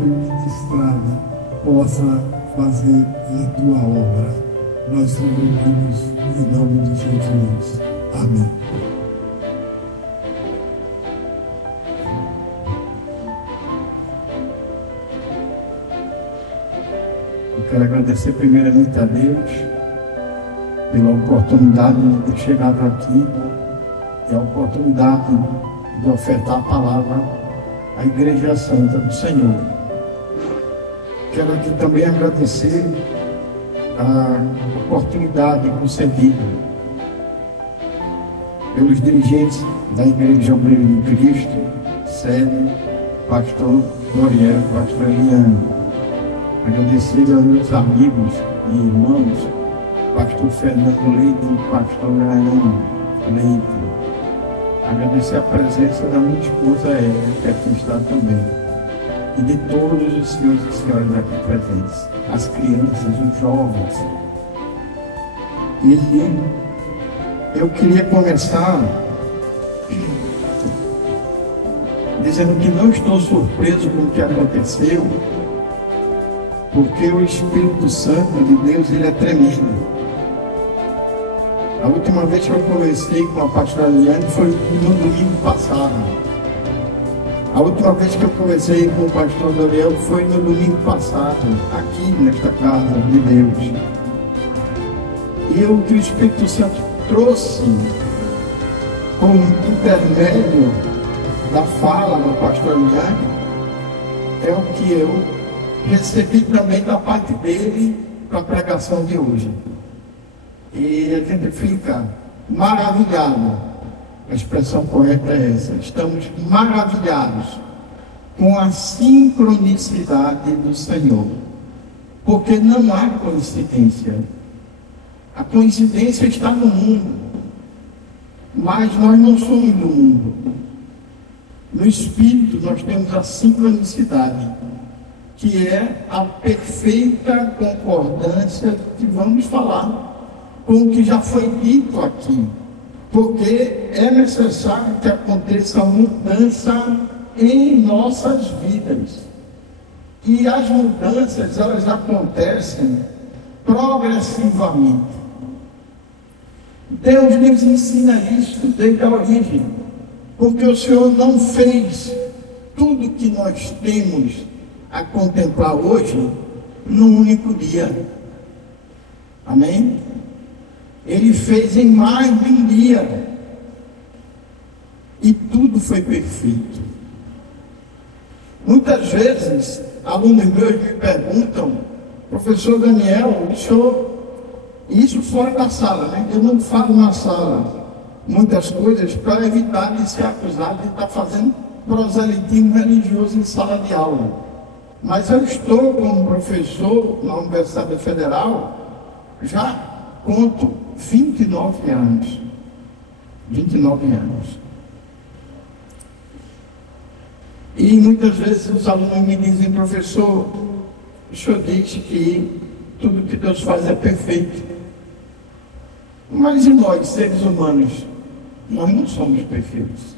de estrada possa fazer a tua obra. Nós te louvamos em nome de Jesus. Amém. Eu quero agradecer primeiramente a Deus pela oportunidade de ter chegado aqui e a oportunidade de ofertar a palavra à Igreja Santa do Senhor. Quero aqui também agradecer a oportunidade concedida pelos dirigentes da Igreja Obreira de Cristo, sede, pastor Doriel, pastor Eliane. Agradecer aos meus amigos e irmãos, pastor Fernando Leite e pastor Leandro Leite. Agradecer a presença da minha esposa Érica, que aqui está também, e de todos os senhores e senhoras aqui presentes, as crianças, os jovens. E eu queria começar dizendo que não estou surpreso com o que aconteceu, porque o Espírito Santo de Deus, ele é tremendo. A última vez que eu conversei com a pastora Eliane foi no domingo passado. A última vez que eu conversei com o pastor Doriel foi no domingo passado, aqui nesta casa de Deus. E o que o Espírito Santo trouxe como intermédio da fala do pastor Eliane é o que eu recebi também da parte dele para a pregação de hoje. E a gente fica maravilhado, a expressão correta é essa, estamos maravilhados com a sincronicidade do Senhor, porque não há coincidência. A coincidência está no mundo, mas nós não somos do mundo. No Espírito nós temos a sincronicidade, que é a perfeita concordância que vamos falar com o que já foi dito aqui, porque é necessário que aconteça mudança em nossas vidas, e as mudanças elas acontecem progressivamente. Deus nos ensina isso desde a origem, porque o Senhor não fez tudo que nós temos a contemplar hoje num único dia. Amém? Ele fez em mais de um dia e tudo foi perfeito. Muitas vezes alunos meus me perguntam: professor Daniel, o senhor, isso fora da sala, né? Eu não falo na sala muitas coisas para evitar de ser acusado de estar fazendo proselitismo religioso em sala de aula. Mas eu estou como professor na Universidade Federal já conto 29 anos. 29 anos. E muitas vezes os alunos me dizem: professor, o senhor diz que tudo que Deus faz é perfeito. Mas e nós, seres humanos? Nós não somos perfeitos.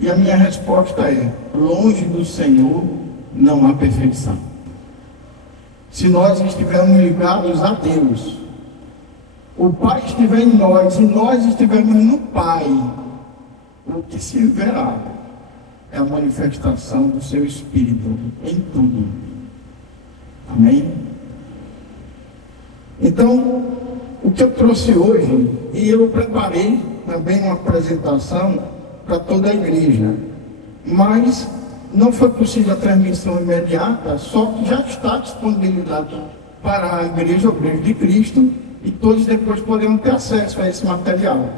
E a minha resposta é: longe do Senhor não há perfeição. Se nós estivermos ligados a Deus, o Pai estiver em nós e nós estivermos no Pai, o que se verá é a manifestação do seu Espírito em tudo. Amém? Então, o que eu trouxe hoje, e eu preparei também uma apresentação para toda a igreja, mas não foi possível a transmissão imediata, só que já está disponibilizado para a Igreja Obreira de Cristo e todos depois poderão ter acesso a esse material.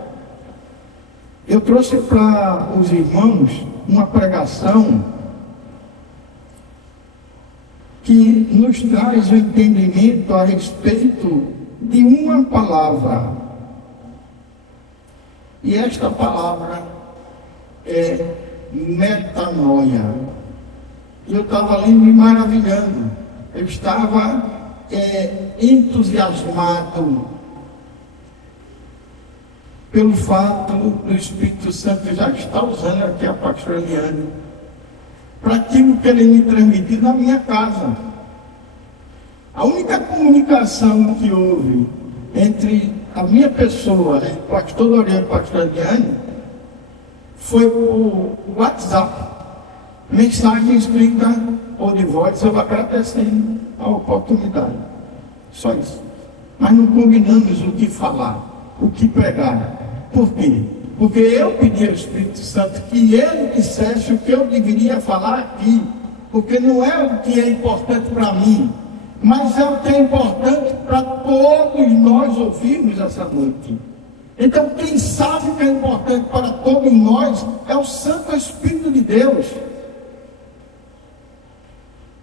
Eu trouxe para os irmãos uma pregação que nos traz o entendimento a respeito de uma palavra. E esta palavra é metanoia. Eu estava ali me maravilhando, eu estava entusiasmado pelo fato do Espírito Santo já estar usando aqui a pastora Eliane para aquilo que ele me transmitiu na minha casa. A única comunicação que houve entre a minha pessoa, o pastor Loriano e o pastor Adriane, foi o WhatsApp. Mensagem escrita ou de voz, eu agradecendo a oportunidade. Só isso. Mas não combinamos o que falar, o que pregar. Por quê? Porque eu pedi ao Espírito Santo que ele dissesse o que eu deveria falar aqui. Porque não é o que é importante para mim, mas é o que é importante para todos nós ouvirmos essa noite. Então, quem sabe o que é importante para todos nós é o Santo Espírito de Deus,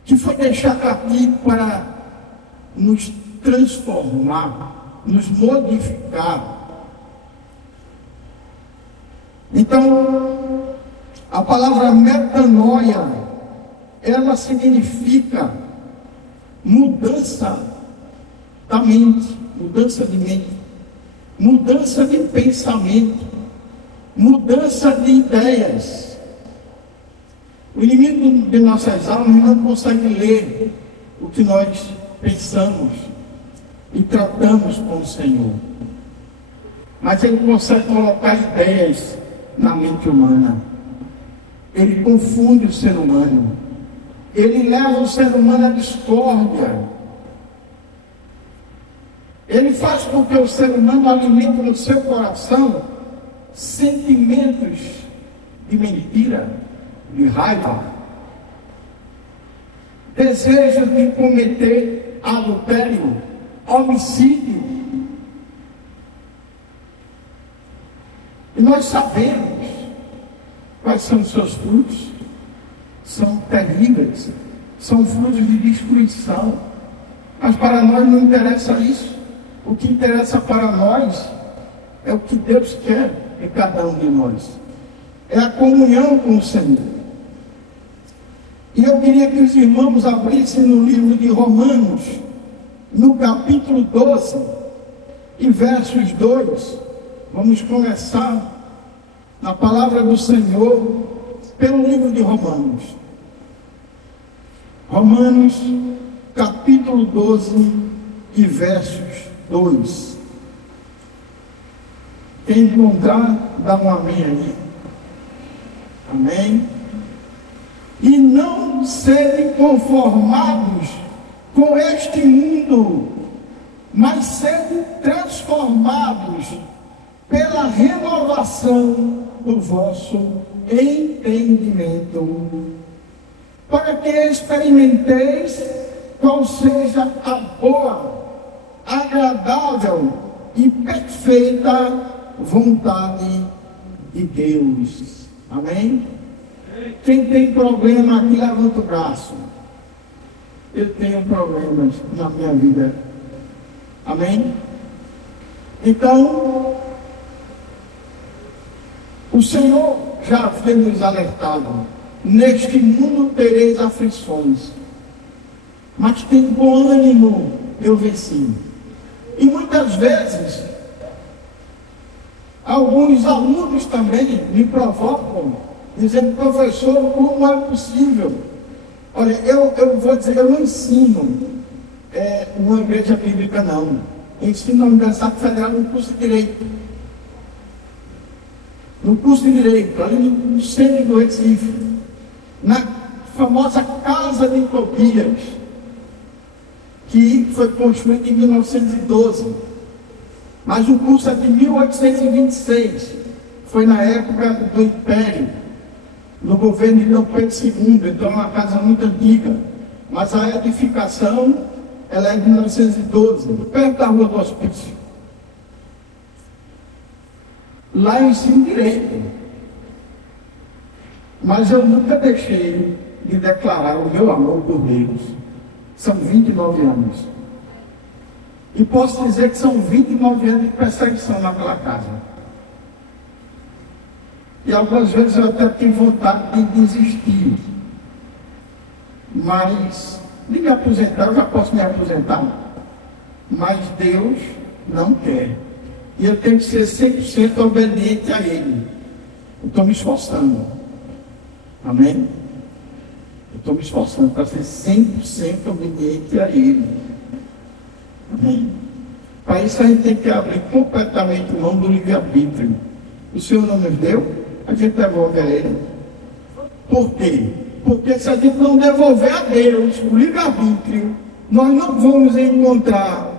que foi deixado aqui para nos transformar, nos modificar. Então, a palavra metanoia, ela significa mudança da mente, mudança de mente, mudança de pensamento, mudança de ideias. O inimigo de nossas almas não consegue ler o que nós pensamos e tratamos com o Senhor, mas ele consegue colocar ideias na mente humana. Ele confunde o ser humano, ele leva o ser humano à discórdia, ele faz com que o ser humano alimente no seu coração sentimentos de mentira, de raiva, desejo de cometer adultério, homicídio. E nós sabemos quais são os seus frutos. São terríveis, são frutos de destruição. Mas para nós não interessa isso. O que interessa para nós é o que Deus quer em cada um de nós. É a comunhão com o Senhor. E eu queria que os irmãos abrissem no livro de Romanos, no capítulo 12, e versos 2. Vamos começar na palavra do Senhor pelo livro de Romanos. Romanos, capítulo 12 e versos 2. Quem encontrar, dá um amém aí. Amém. E não serem conformados com este mundo, mas serem transformados pela renovação do vosso entendimento, para que experimenteis qual seja a boa, agradável e perfeita vontade de Deus. Amém? Quem tem problema aqui, levanta o braço. Eu tenho problemas na minha vida. Amém? Então, o Senhor já havia nos alertado: neste mundo tereis aflições, mas tem bom ânimo, eu venci. E muitas vezes, alguns alunos também me provocam, dizendo: professor, como é possível? Olha, eu vou dizer, eu não ensino uma igreja bíblica, não. Eu ensino na Universidade Federal no curso de Direito. No curso de Direito, ali no centro do Recife, na famosa Casa de Tobias, que foi construída em 1912. Mas o curso é de 1826. Foi na época do Império, no governo de Dom Pedro II. Então é uma casa muito antiga. Mas a edificação, ela é de 1912, perto da Rua do Hospício. Lá eu ensino direito. Mas eu nunca deixei de declarar o meu amor por Deus. São 29 anos. E posso dizer que são 29 anos de perseguição naquela casa. E algumas vezes eu até tenho vontade de desistir. Mas, de me aposentar, eu já posso me aposentar. Mas Deus não quer. E eu tenho que ser 100% obediente a Ele. Eu estou me esforçando. Amém? Eu estou me esforçando para ser 100% obediente a Ele. Amém? Para isso a gente tem que abrir completamente mão do livre-arbítrio. O Senhor não nos deu, a gente devolve a Ele. Por quê? Porque se a gente não devolver a Deus o livre-arbítrio, nós não vamos encontrar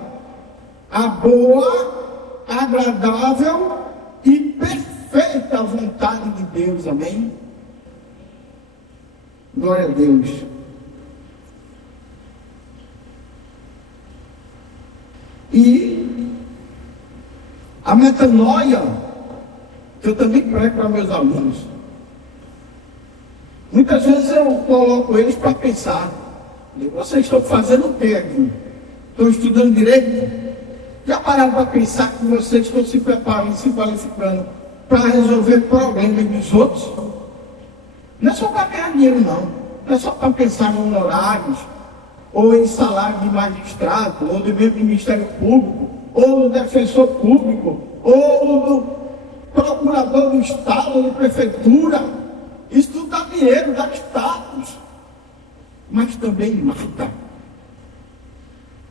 a boa, agradável e perfeita vontade de Deus. Amém? Glória a Deus. E a metanoia, que eu também prego para meus alunos, muitas vezes eu coloco eles para pensar: vocês estão fazendo o que aqui? Estão estudando direito? Já pararam para pensar que vocês estão se preparando, se qualificando para resolver problemas dos outros? Não é só para ganhar dinheiro, não. Não é só para pensar em honorários, ou em salário de magistrado, ou do mesmo Ministério Público, ou do defensor público, ou do procurador do Estado, ou da Prefeitura. Isso tudo dá dinheiro, dá status, mas também mata.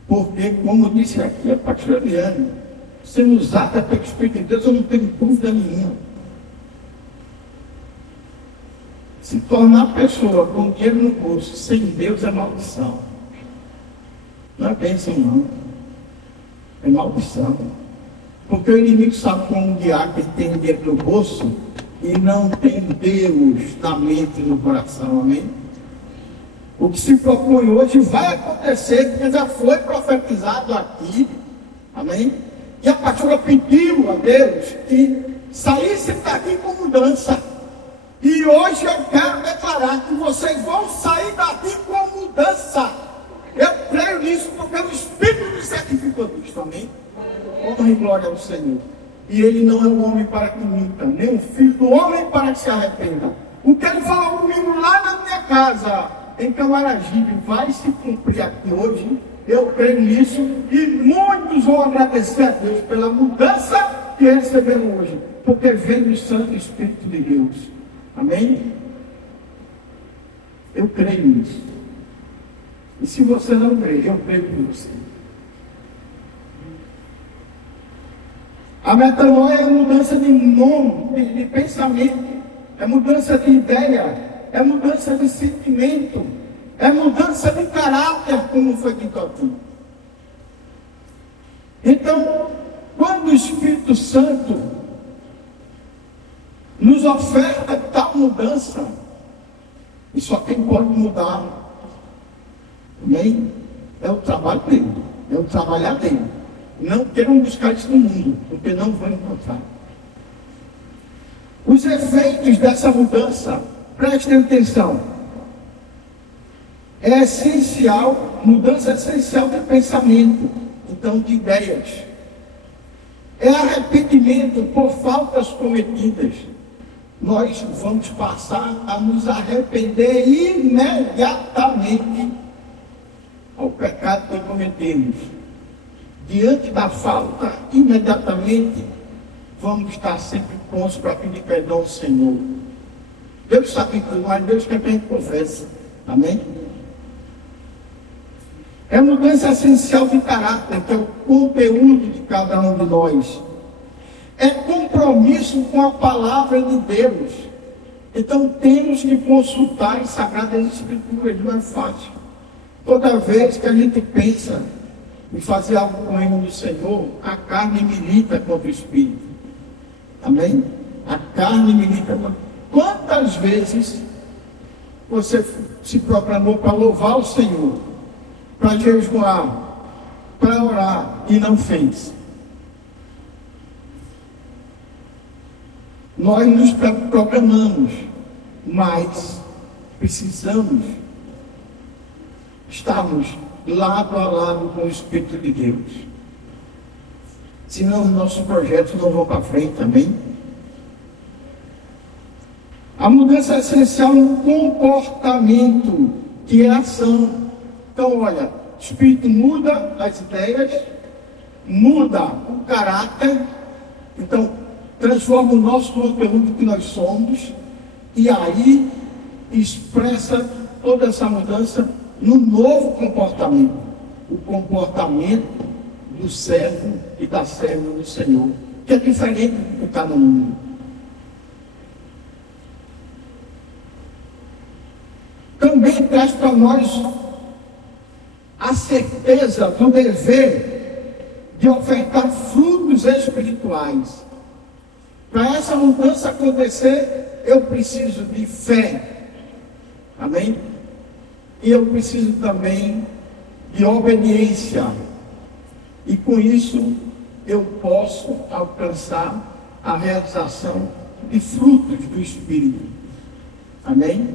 Porque, como disse aqui a pastora Eliane, sendo usada pelo Espírito de Deus, eu não tenho dúvida nenhuma. Se tornar pessoa com dinheiro no bolso, sem Deus, é maldição. Não é bênção, não. É maldição. Porque o inimigo sabe como guiar quem tem dinheiro no bolso e não tem Deus na mente e no coração. Amém? O que se propõe hoje vai acontecer, porque já foi profetizado aqui. Amém? E a pastora pediu a Deus que saísse daqui com mudança. E hoje eu quero declarar que vocês vão sair daqui com mudança. Eu creio nisso porque o Espírito me certificou disso. Amém? Honra e glória ao Senhor. E Ele não é um homem para que minta, nem um filho do homem para que se arrependa. O que Ele falou comigo lá na minha casa, em Camaragibe, vai se cumprir aqui hoje. Eu creio nisso. E muitos vão agradecer a Deus pela mudança que receberam hoje, porque vem do Santo Espírito de Deus. Amém? Eu creio nisso. E se você não crê, eu creio por você. A metanoia é mudança de nome, de pensamento, é mudança de ideia, é mudança de sentimento, é mudança de caráter, como foi dito aqui. Então, quando o Espírito Santo nos oferta tal mudança, e só quem pode mudar, amém? É o trabalho dele, é o trabalhar dele. Não queiram buscar isso no mundo, porque não vão encontrar. Os efeitos dessa mudança, prestem atenção, é essencial, mudança essencial de pensamento, então de ideias. É arrependimento por faltas cometidas. Nós vamos passar a nos arrepender imediatamente ao pecado que cometemos. Diante da falta, imediatamente vamos estar sempre prontos para pedir perdão ao Senhor. Deus sabe tudo, mas Deus quer que a gente confesse. Amém? É mudança essencial de caráter, que é o conteúdo de cada um de nós. É compromisso com a palavra de Deus. Então temos que consultar as Sagradas Escrituras, não é fácil. Toda vez que a gente pensa em fazer algo com o reino do Senhor, a carne milita contra o Espírito. Amém? A carne milita contra. Quantas vezes você se proclamou para louvar o Senhor, para jejuar, para orar e não fez? Nós nos programamos, mas precisamos estarmos lado a lado com o Espírito de Deus. Senão os nossos projetos não vão para frente também. A mudança é essencial no comportamento, que é ação. Então, olha, o Espírito muda as ideias, muda o caráter, então transforma o nosso conteúdo que nós somos, e aí expressa toda essa mudança no novo comportamento, o comportamento do servo e da serva do Senhor, que é diferente do que está no mundo. Também traz para nós a certeza do dever de ofertar frutos espirituais. Para essa mudança acontecer, eu preciso de fé. Amém? E eu preciso também de obediência. E com isso, eu posso alcançar a realização de frutos do Espírito. Amém?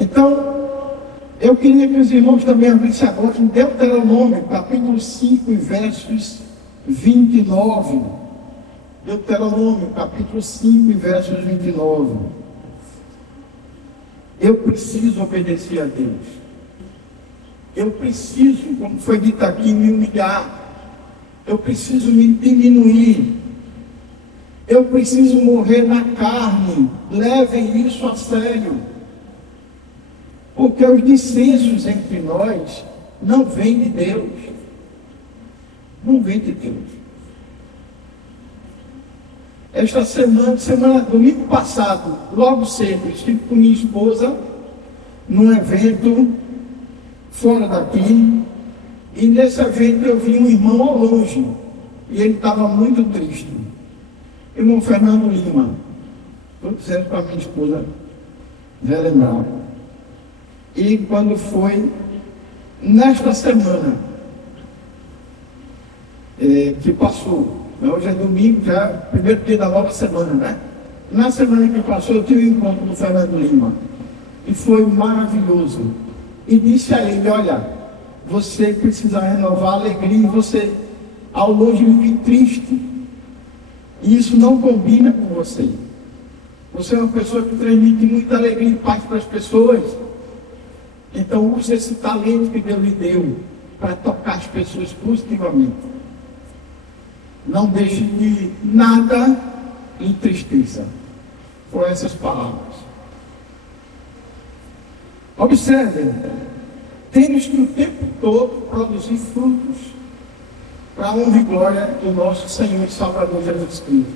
Então, eu queria que os irmãos também abrissem agora em Deuteronômio, capítulo 5, versos 29. Deuteronômio, capítulo 5, versos 29. Eu preciso obedecer a Deus. Eu preciso, como foi dito aqui, me humilhar. Eu preciso me diminuir. Eu preciso morrer na carne. Levem isso a sério. Porque os dissensos entre nós não vêm de Deus. Não vêm de Deus. Esta domingo passado, logo cedo, estive com minha esposa num evento fora daqui, e nesse evento eu vi um irmão ao longe, e ele estava muito triste. Irmão Fernando Lima. Estou dizendo para minha esposa relembrar. E quando foi nesta semana que passou, hoje é domingo, já é o primeiro dia da nova semana, né? Na semana que passou, eu tive um encontro do Fernando Lima, e foi maravilhoso. E disse a ele: olha, você precisa renovar a alegria em você. Ao longe vive triste, e isso não combina com você. Você é uma pessoa que transmite muita alegria e paz para as pessoas. Então use esse talento que Deus lhe deu para tocar as pessoas positivamente. Não deixe de nada em tristeza. Foram essas palavras. Observem, temos que o tempo todo produzir frutos para a honra e glória do nosso Senhor e Salvador Jesus Cristo.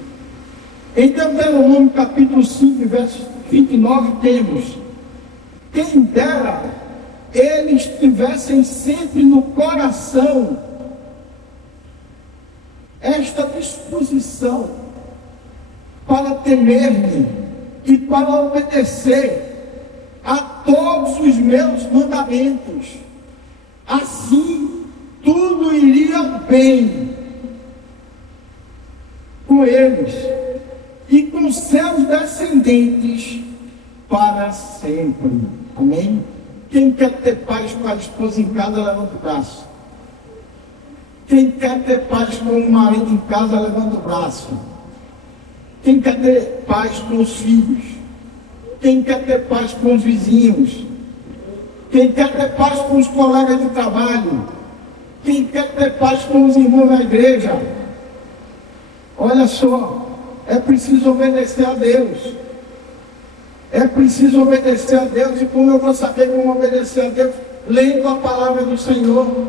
Em Deuteronômio capítulo 5, verso 29, temos: quem dera eles tivessem sempre no coração esta disposição para temer-me e para obedecer a todos os meus mandamentos. Assim tudo iria bem com eles e com seus descendentes para sempre. Amém? Quem quer ter paz com a esposa em casa, levanta o braço. Quem quer ter paz com o marido em casa, levanta o braço. Quem quer ter paz com os filhos? Quem quer ter paz com os vizinhos? Quem quer ter paz com os colegas de trabalho? Quem quer ter paz com os irmãos da igreja? Olha só, é preciso obedecer a Deus. É preciso obedecer a Deus. E como eu vou saber como obedecer a Deus? Lendo a palavra do Senhor.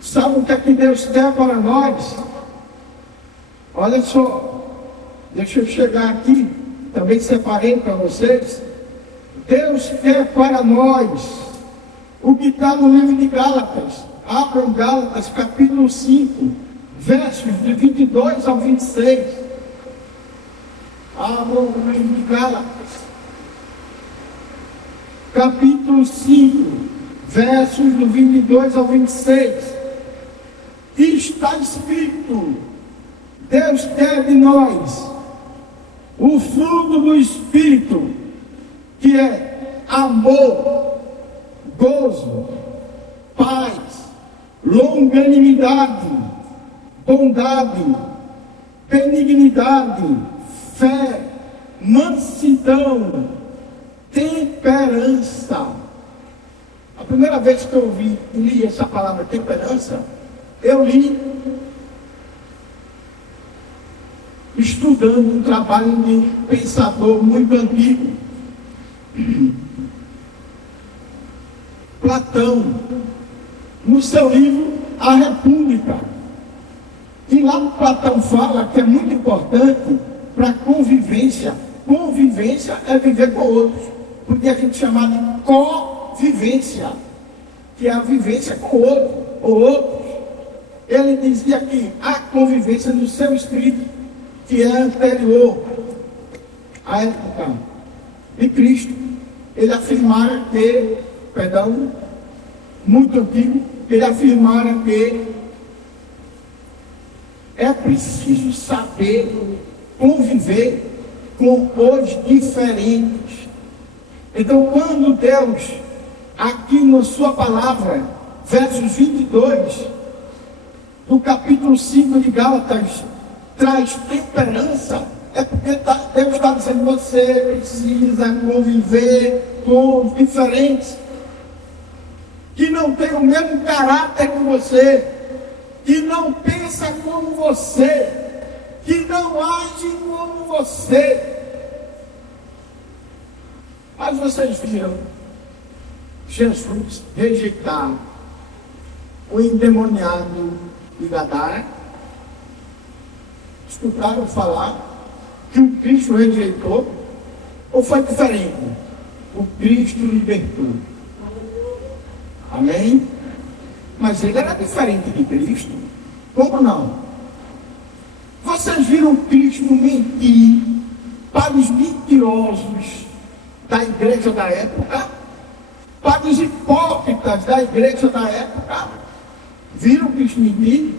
Sabe o que é que Deus quer para nós? Olha só, deixa eu chegar aqui, também separei para vocês. Deus quer para nós o que está no livro de Gálatas. Abram Gálatas capítulo 5, versos de 22 ao 26. Abram o livro de Gálatas capítulo 5, versos do 22 ao 26. E está escrito: Deus quer de nós o fruto do Espírito, que é amor, gozo, paz, longanimidade, bondade, benignidade, fé, mansidão, temperança. A primeira vez que eu li essa palavra temperança, eu li estudando um trabalho de um pensador muito antigo, Platão, no seu livro A República. E lá Platão fala que é muito importante para a convivência. Convivência é viver com outros, porque a gente chama de convivência, que é a vivência com o outro, ou outros. Ele dizia que a convivência no seu espírito, que é anterior à época de Cristo, ele afirmara que, muito antigo, ele afirmara que é preciso saber conviver com os diferentes. Então, quando Deus, aqui na sua palavra, versos 22, do capítulo 5 de Gálatas, traz temperança, é porque Deus está dizendo que você precisa conviver com os diferentes, que não tem o mesmo caráter que você, que não pensa como você, que não age como você. Mas vocês viram Jesus rejeitar o endemoniado de Gadara? Escutaram falar que o Cristo rejeitou? Ou foi diferente? O Cristo libertou. Amém? Mas ele era diferente de Cristo. Como não? Vocês viram Cristo mentir para os mentirosos da igreja da época? Para os hipócritas da igreja da época? Viram Cristo mentir?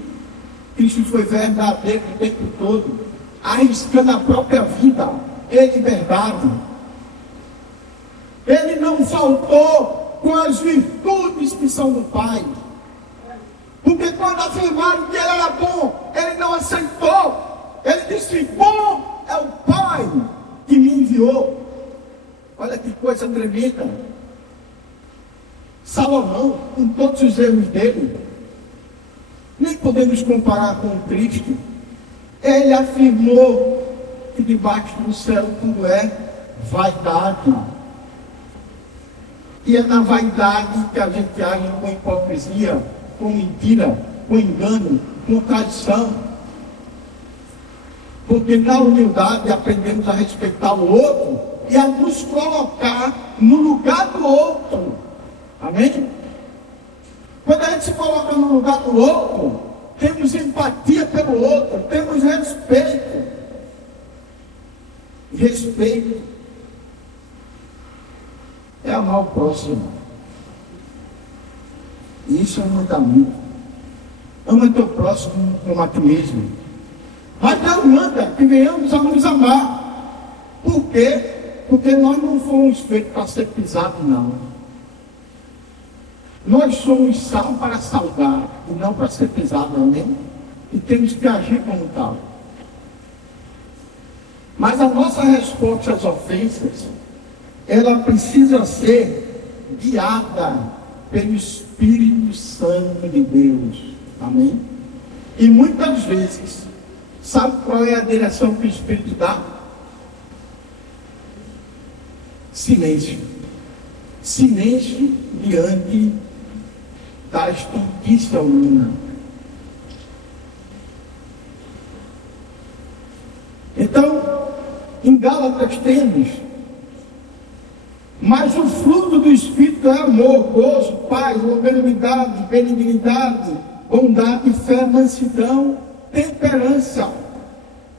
Cristo foi verdadeiro o tempo todo, arriscando a própria vida em liberdade. Ele não faltou com as virtudes que são do Pai. Porque quando afirmaram que ele era bom, ele não aceitou. Ele disse: bom é o Pai que me enviou. Olha que coisa tremenda. Salomão, com todos os erros dele, nem podemos comparar com Cristo. Ele afirmou que debaixo do céu tudo é vaidade. E é na vaidade que a gente age com hipocrisia, com mentira, com engano, com traição. Porque na humildade aprendemos a respeitar o outro e a nos colocar no lugar do outro. Amém? Quando a gente se coloca no lugar do outro, temos empatia pelo outro, temos respeito. Respeito é amar o próximo. Isso é muito amor. Ama teu próximo como a ti mesmo. Mas não manda que venhamos a nos amar. Por quê? Porque nós não fomos feitos para ser pisados, não. Nós somos sal para salgar e não para ser pisado, amém? E temos que agir como tal. Mas a nossa resposta às ofensas, ela precisa ser guiada pelo Espírito Santo de Deus, amém? E muitas vezes, sabe qual é a direção que o Espírito dá? Silêncio. Silêncio diante da estultícia humana. Então, em Gálatas temos: mas o fruto do Espírito é amor, gozo, paz, longanimidade, benignidade, bondade, fé, mansidão, temperança.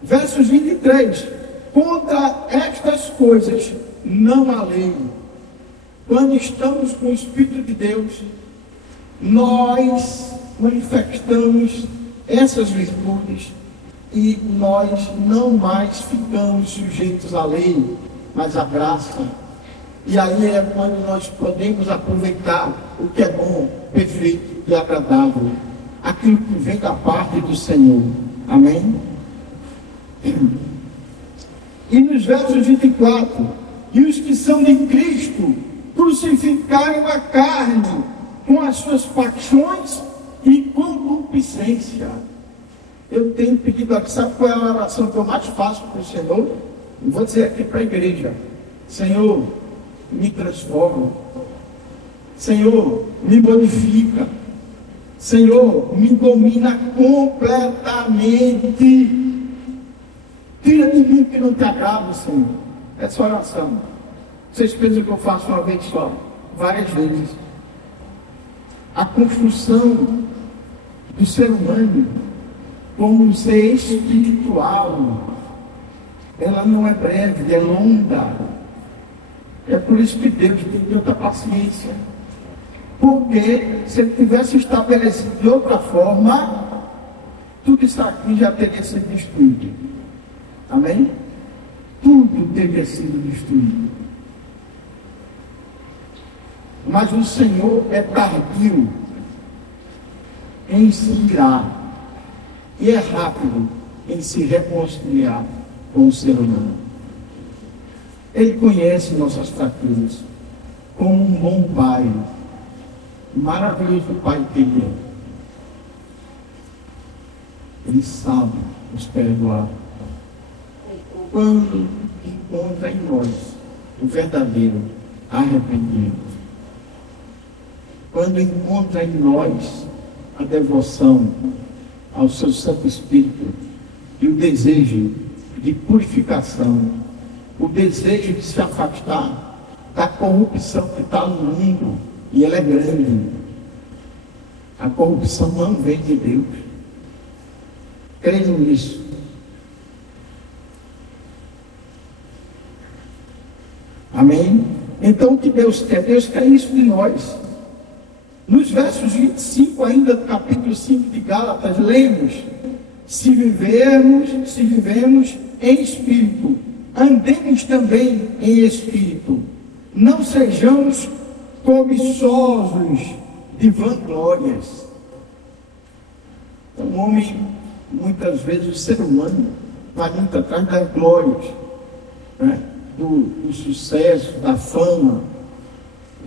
Versos 23. Contra estas coisas não há lei. Quando estamos com o Espírito de Deus, nós manifestamos essas virtudes e nós não mais ficamos sujeitos à lei, mas à graça. E aí é quando nós podemos aproveitar o que é bom, perfeito e agradável, aquilo que vem da parte do Senhor. Amém? E nos versos 24: e os que são de Cristo crucificaram a carne com as suas paixões e concupiscência. Eu tenho pedido aqui, sabe qual é a oração que eu mais faço para o Senhor? Eu vou dizer aqui para a igreja: Senhor, me transforma. Senhor, me modifica. Senhor, me domina completamente. Tira de mim o que não te agrada, Senhor. Essa oração. Vocês pensam que eu faço uma vez só? Várias vezes. A construção do ser humano como um ser espiritual, ela não é breve, é longa. É por isso que Deus tem tanta paciência. Porque se Ele tivesse estabelecido de outra forma, tudo isso aqui já teria sido destruído. Amém? Tudo teria sido destruído. Mas o Senhor é tardio em se irar e é rápido em se reconciliar com o ser humano. Ele conhece nossas fraquezas como um bom pai, maravilhoso pai que Ele é. Ele sabe nos perdoar quando encontra em nós o verdadeiro arrependimento. Quando encontra em nós a devoção ao seu Santo Espírito e o desejo de purificação, o desejo de se afastar da corrupção que está no mundo, e ela é grande. A corrupção não vem de Deus. Creio nisso. Amém? Então o que Deus quer? Deus quer isso de nós. Nos versos 25 ainda do capítulo 5 de Gálatas, lemos: se vivemos em espírito, andemos também em espírito, não sejamos cobiçosos de vanglórias. Então, o homem, muitas vezes, o ser humano, vai muito atrás das glórias, né? do sucesso, da fama.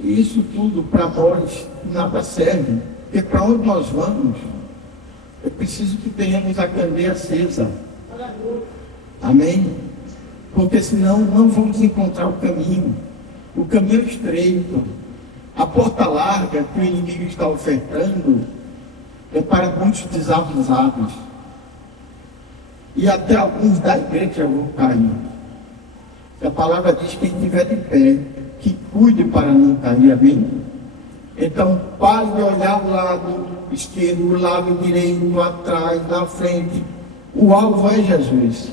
E isso tudo para nós nada serve, porque para onde nós vamos, é preciso que tenhamos a candeia acesa. Amém? Porque senão não vamos encontrar o caminho. O caminho é estreito. A porta larga que o inimigo está ofertando é para muitos desavisados. E até alguns da igreja vão cair. A palavra diz que quem estiver de pé, que cuide para não cair. Amém? Então, pare de olhar o lado esquerdo, o lado direito, atrás, na frente. O alvo é Jesus.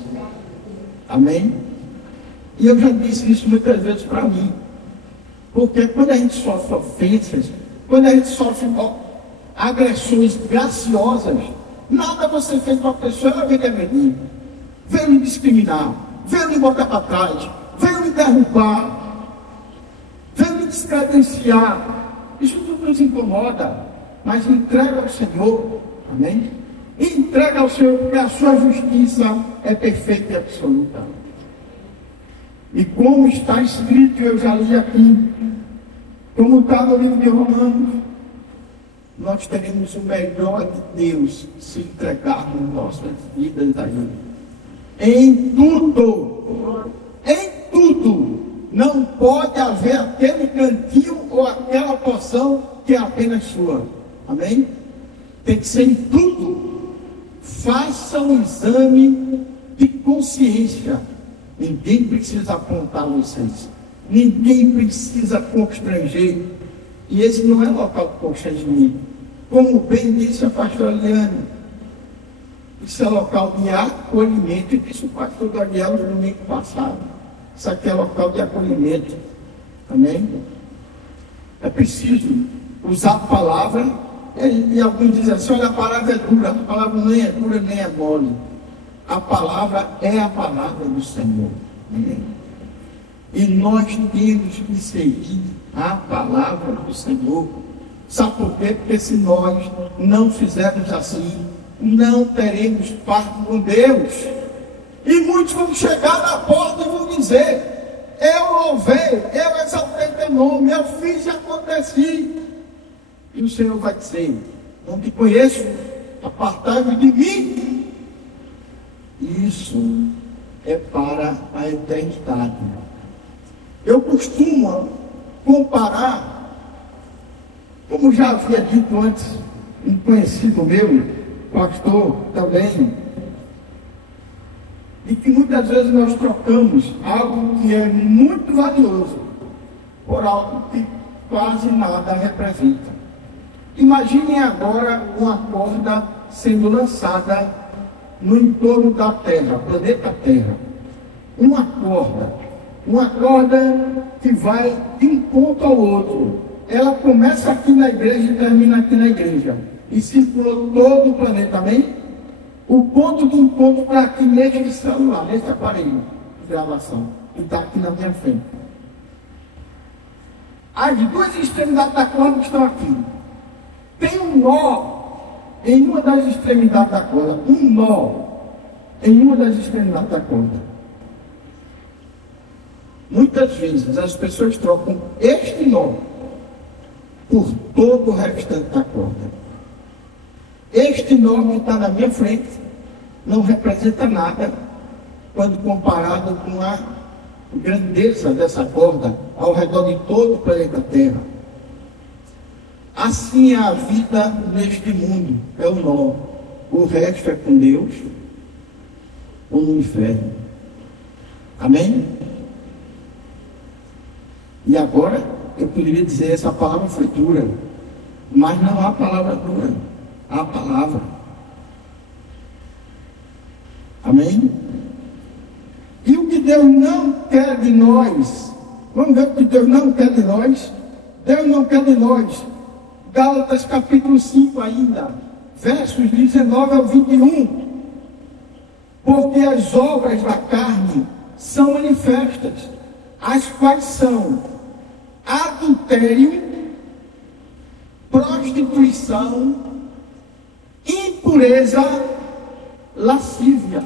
Amém? E eu já disse isso muitas vezes para mim. Porque quando a gente sofre ofensas, quando a gente sofre agressões graciosas, nada você fez para a pessoa, ela veio agredir, veio me discriminar, veio me botar para trás, veio me derrubar, veio me descredenciar. Isso tudo nos incomoda, mas entrega ao Senhor. Amém? Entrega ao Senhor, porque a sua justiça é perfeita e absoluta. E como está escrito, eu já li aqui, como está no livro de Romanos, nós teremos o melhor de Deus se entregar nas nossas vidas a Ele. Em tudo, não pode haver aquele cantinho ou aquela porção que é apenas sua. Amém? Tem que ser em tudo. Faça um exame de consciência. Ninguém precisa apontar vocês. Ninguém precisa constranger. E esse não é local de constrangimento. Como bem disse a pastora Eliane, isso é local de acolhimento. E disse o pastor Daniel no domingo passado. Isso aqui é local de acolhimento. Amém? É preciso usar a palavra. E alguns dizem assim: olha, a palavra é dura. A palavra nem é dura, nem é mole. A palavra é a palavra do Senhor. Amém? E nós temos que seguir a palavra do Senhor. Sabe por quê? Porque se nós não fizermos assim, não teremos parte com Deus. E muitos vão chegar na porta e vão dizer: eu louvei, eu exaltei teu nome, eu fiz e aconteci. E o Senhor vai dizer: não te conheço, apartai-vos de mim, Isso é para a eternidade. Eu costumo comparar, como já havia dito antes, um conhecido meu, pastor também, de que muitas vezes nós trocamos algo que é muito valioso por algo que quase nada representa. Imaginem agora uma corda sendo lançada no entorno da Terra, planeta Terra. Uma corda que vai de um ponto ao outro. Ela começa aqui na igreja e termina aqui na igreja. E circula todo o planeta, amém? O ponto do encontro está aqui neste celular, neste aparelho de gravação, que está aqui na minha frente. As duas extremidades da corda estão aqui. Tem um nó em uma das extremidades da corda. Um nó em uma das extremidades da corda. Muitas vezes as pessoas trocam este nó por todo o restante da corda. Este nó que está na minha frente não representa nada quando comparado com a grandeza dessa corda ao redor de todo o planeta Terra. Assim é a vida neste mundo, é o nó. O resto é com Deus ou no inferno. Amém? E agora eu poderia dizer, essa palavra foi dura, mas não há palavra dura, há palavra. Amém? E o que Deus não quer de nós, vamos ver o que Deus não quer de nós. Deus não quer de nós. Gálatas capítulo 5 ainda, versos 19 ao 21. Porque as obras da carne são manifestas, as quais são adultério, prostituição, impureza, lascívia.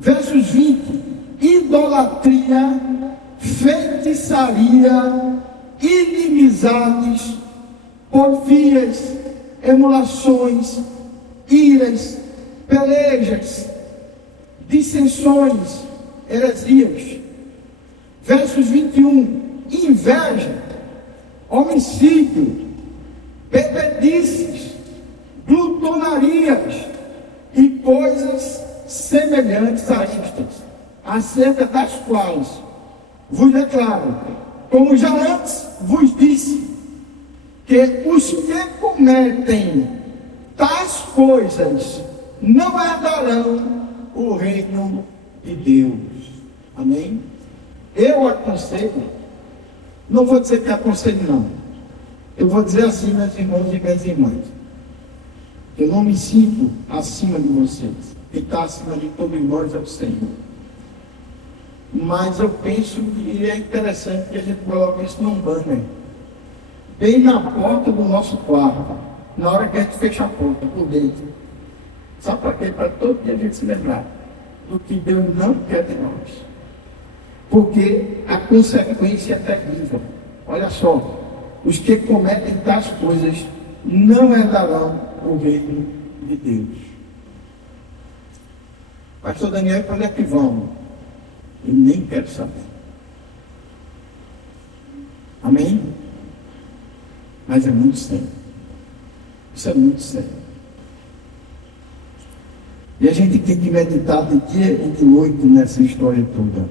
Versos 20, idolatria, feitiçaria, inimizades, porfias, emulações, iras, pelejas, dissensões, heresias. Versos 21, inveja, homicídio, bebedices, glutonarias e coisas semelhantes a estas, acerca das quais vos declaro, como já antes vos disse, que os que cometem tais coisas não herdarão o reino de Deus. Amém? Eu aconselho, não vou dizer que aconselho não, eu vou dizer assim, meus irmãos e minhas irmãs, eu não me sinto acima de vocês, que está acima de todos nós é o Senhor. Mas eu penso que é interessante que a gente coloque isso num banner, bem na porta do nosso quarto, na hora que a gente fecha a porta, por dentro. Sabe para quê? Para todo dia a gente se lembrar do que Deus não quer de nós. Porque a consequência é terrível. Olha só, os que cometem tais coisas não herdarão o reino de Deus. Pastor Daniel, para onde é que vão? Eu nem quero saber. Amém? Mas é muito sério. Isso é muito sério. E a gente tem que meditar de dia e de noite nessa história toda.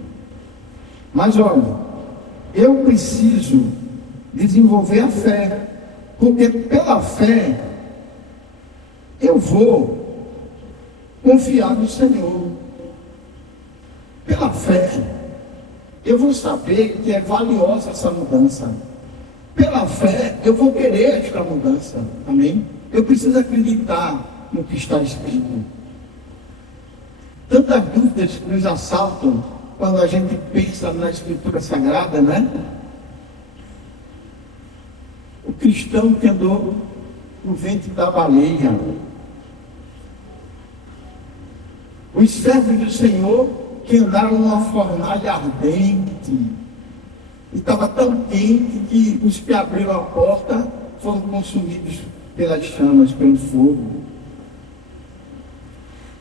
Mas olha, eu preciso desenvolver a fé, porque pela fé eu vou confiar no Senhor. Pela fé eu vou saber que é valiosa essa mudança. Pela fé eu vou querer esta mudança. Amém? Eu preciso acreditar no que está escrito. Tantas dúvidas que nos assaltam quando a gente pensa na Escritura Sagrada, né? O cristão que andou no ventre da baleia, os servos do Senhor que andaram numa fornalha ardente, e estava tão quente que os que abriram a porta foram consumidos pelas chamas, pelo fogo.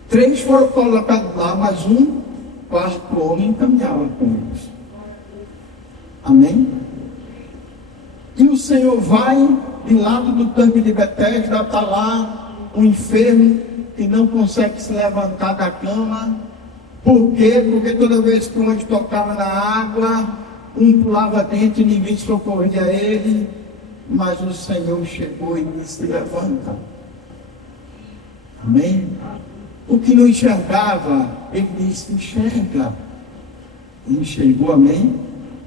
3 foram colocados lá, mas um quarto homem caminhava com eles. Amém? E o Senhor vai de lado do tanque de Betesda, está lá um enfermo que não consegue se levantar da cama. Por quê? Porque toda vez que um anjo tocava na água, um pulava dentro e ninguém socorria ele. Mas o Senhor chegou e disse: levanta. Amém? O que não enxergava, ele disse: enxerga. E enxergou, amém?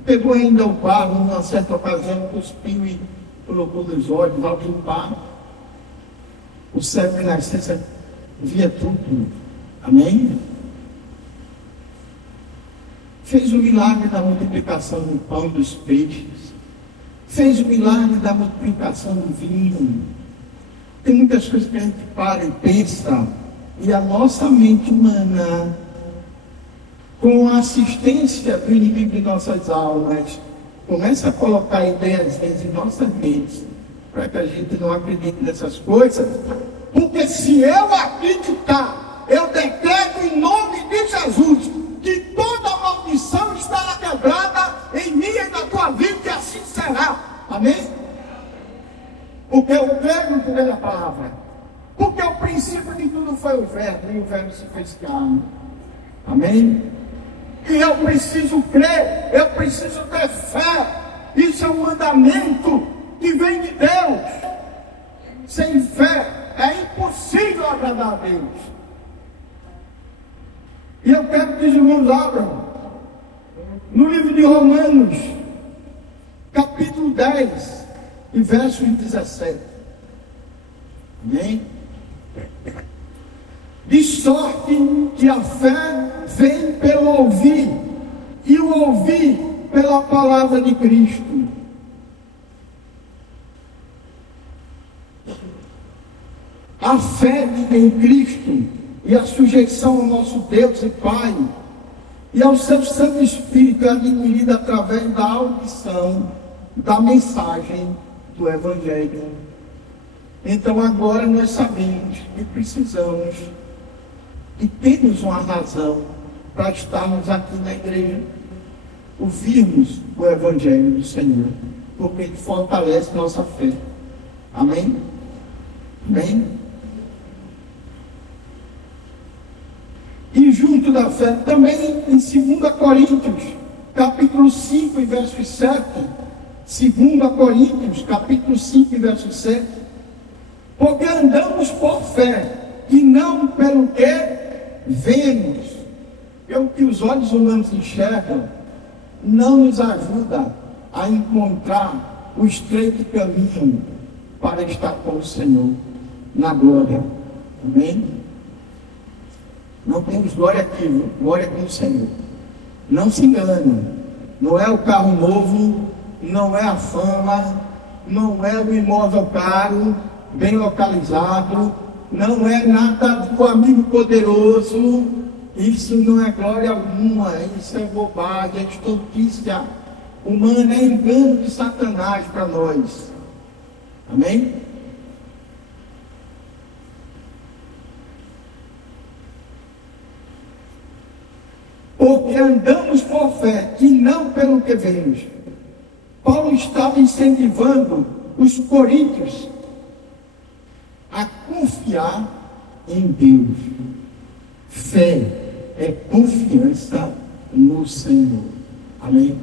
Pegou ainda o barro, numa certa ocasião, cuspiu e colocou nos olhos, ao limpar. O céu que nascesse via tudo. Amém? Fez o milagre da multiplicação do pão e dos peixes. Fez o milagre da multiplicação do vinho. Tem muitas coisas que a gente para e pensa, e a nossa mente humana, com a assistência do inimigo de nossas almas, começa a colocar ideias em nossas mentes, para que a gente não acredite nessas coisas. Porque se eu acreditar, eu decreto em nome de Jesus que toda maldição estará quebrada em mim e na tua vida, e assim será. Amém? Porque eu creio por ela palavra. Porque o princípio de tudo foi o Verbo, e o Verbo se fez carne. Amém? E eu preciso crer, eu preciso ter fé. Isso é um mandamento que vem de Deus. Sem fé é impossível agradar a Deus. E eu quero que os irmãos abram no livro de Romanos, capítulo 10, e versos 17. Amém? De sorte que a fé vem pelo ouvir, e o ouvir pela palavra de Cristo. A fé em Cristo e a sujeição ao nosso Deus e Pai e ao seu Santo Espírito é adquirida através da audição da mensagem do Evangelho. Então agora nós sabemos que precisamos e temos uma razão para estarmos aqui na igreja, ouvirmos o Evangelho do Senhor, porque ele fortalece nossa fé. Amém? Amém? E junto da fé, também em 2 Coríntios, capítulo 5 e verso 7, 2 Coríntios, capítulo 5 e verso 7, porque andamos por fé, e não pelo que vemos. Pelo que os olhos humanos enxergam, não nos ajuda a encontrar o estreito caminho para estar com o Senhor na glória. Amém? Não temos glória aqui, glória com o Senhor. Não se engane, não é o carro novo, não é a fama, não é o imóvel caro, bem localizado, não é nada do amigo poderoso. Isso não é glória alguma, isso é bobagem, é estultícia humana, é engano de Satanás para nós. Amém? Porque andamos por fé e não pelo que vemos. Paulo estava incentivando os coríntios a confiar em Deus. Fé é confiança no Senhor. Amém?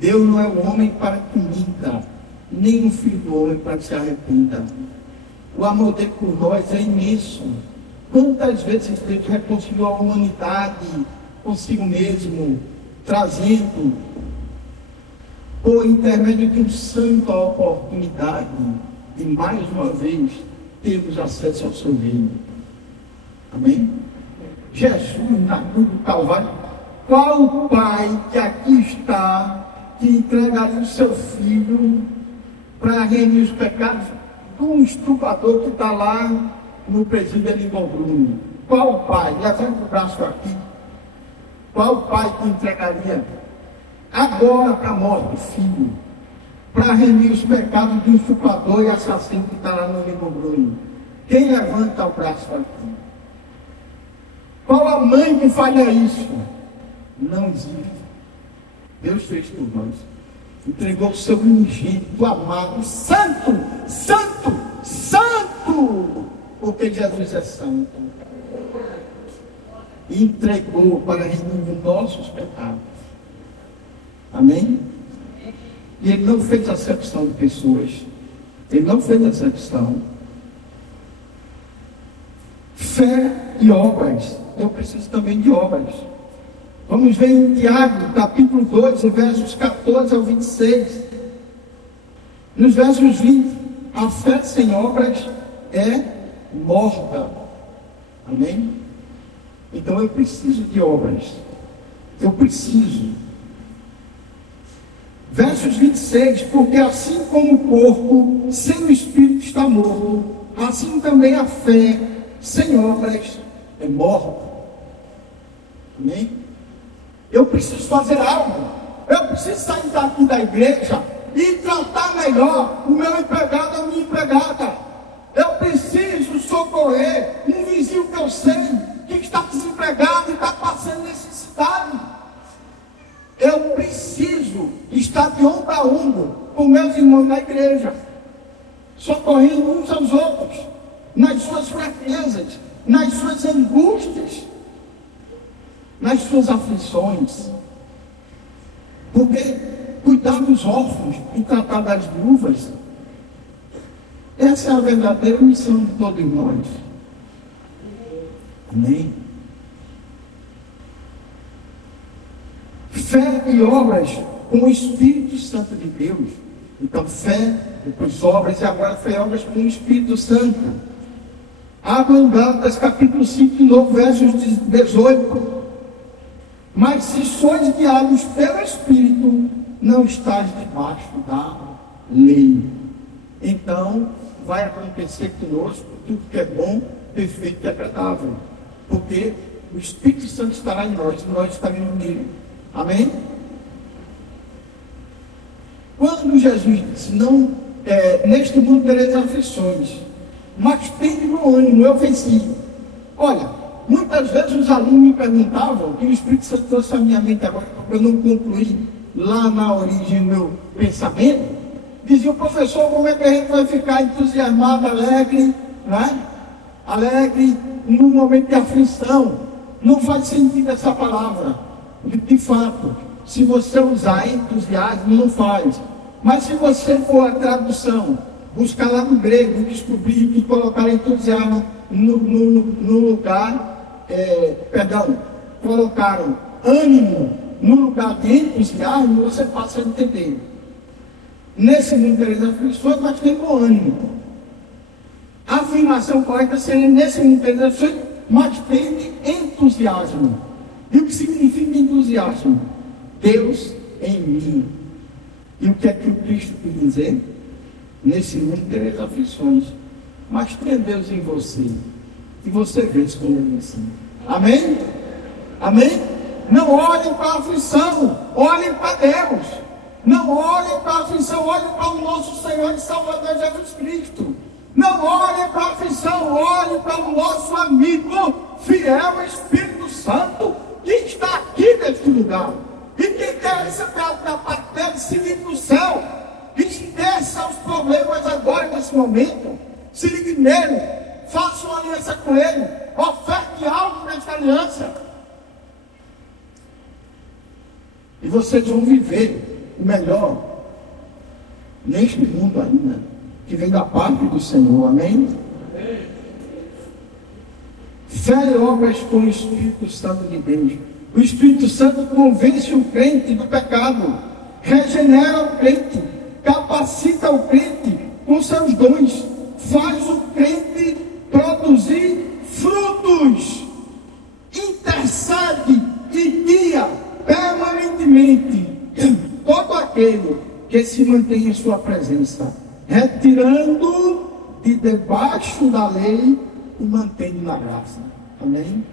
Deus não é o homem para que minta, nem o filho do homem para que se arrependa. O amor dele por nós é imenso. Quantas vezes Deus reconciliou a humanidade consigo mesmo, trazendo, por intermédio de um santo, a oportunidade de mais uma vez termos acesso ao seu reino. Amém? Jesus, na cruz do Calvário, qual o pai que aqui está, que entregaria o seu filho para remir os pecados de um estuprador que está lá no presídio de Bruno? Qual o pai? Levanta o braço aqui. Qual o pai que entregaria agora para a morte o filho, para remir os pecados de um estuprador e assassino que está lá no Bruno? Quem levanta o braço aqui? Qual a mãe que faria isso? Não existe. Deus fez por nós. Entregou o seu unigênito amado, santo, santo, santo, porque Jesus é santo. E entregou para remover nossos pecados. Amém? E Ele não fez acepção de pessoas. Ele não fez acepção. Fé e obras. Eu preciso também de obras. Vamos ver em Tiago, capítulo 2, versos 14 ao 26. Nos versos 20, a fé sem obras é morta. Amém? Então eu preciso de obras. Eu preciso. Versos 26, porque assim como o corpo sem o espírito está morto, assim também a fé sem obras é morta. Amém? Eu preciso fazer algo. Eu preciso sair daqui da igreja e tratar melhor o meu empregado, a minha empregada. Eu preciso socorrer um vizinho que eu sei que está desempregado e está passando necessidade. Eu preciso estar de ombro a ombro com meus irmãos na igreja, socorrendo uns aos outros, nas suas fraquezas, nas suas angústias, nas suas aflições. Porque cuidar dos órfãos e tratar das viúvas, essa é a verdadeira missão de todos nós. Amém? Fé e obras com o Espírito Santo de Deus. Então fé, depois obras, e agora fé e obras com o Espírito Santo. Abra em Gálatas capítulo 5, de novo, versos 18. Mas se sois guiados pelo Espírito, não estáis debaixo da lei. Então, vai acontecer conosco tudo que é bom, perfeito e agradável. Porque o Espírito Santo estará em nós, e nós estaremos nele. Amém? Quando Jesus disse, neste mundo tereis aflições, mas tende bom ânimo, eu venci. Olha, muitas vezes os alunos me perguntavam, e o Espírito Santo trouxe a minha mente agora, porque eu não concluí lá na origem do meu pensamento. Dizia o professor, como é que a gente vai ficar entusiasmado, alegre, né? Alegre num momento de aflição? Não faz sentido essa palavra. De fato, se você usar entusiasmo, não faz. Mas se você for a tradução, buscar lá no grego, descobrir que colocar entusiasmo no lugar, colocaram ânimo no lugar de entusiasmo, você passa a entender. Nesse mundo tereis aflições, mas tem bom ânimo. A afirmação correta seria: nesse mundo tereis aflições, mas tem entusiasmo. E o que significa entusiasmo? Deus em mim. E o que é que o Cristo quer dizer? Nesse mundo tereis aflições, mas tem Deus em você, e você vence como ele ensina. Amém? Amém? Não olhem para a aflição, olhem para Deus. Não olhem para a aflição, olhem para o nosso Senhor e Salvador Jesus Cristo. Não olhem para a aflição, olhem para o nosso amigo fiel Espírito Santo, que está aqui neste lugar. E quem quer receber algo da parte dele, se ligue no céu. Esqueça os problemas agora, nesse momento. Se ligue nele. Faça uma aliança com ele. Oferte algo nessa aliança. E vocês vão viver o melhor neste mundo ainda, que vem da parte do Senhor. Amém? Fé e obras com o Espírito Santo de Deus. O Espírito Santo convence o crente do pecado, regenera o crente, capacita o crente com seus dons, faz o crente produzir frutos, intercede e guia permanentemente todo aquele que se mantém em sua presença, retirando de debaixo da lei e mantendo na graça. Amém?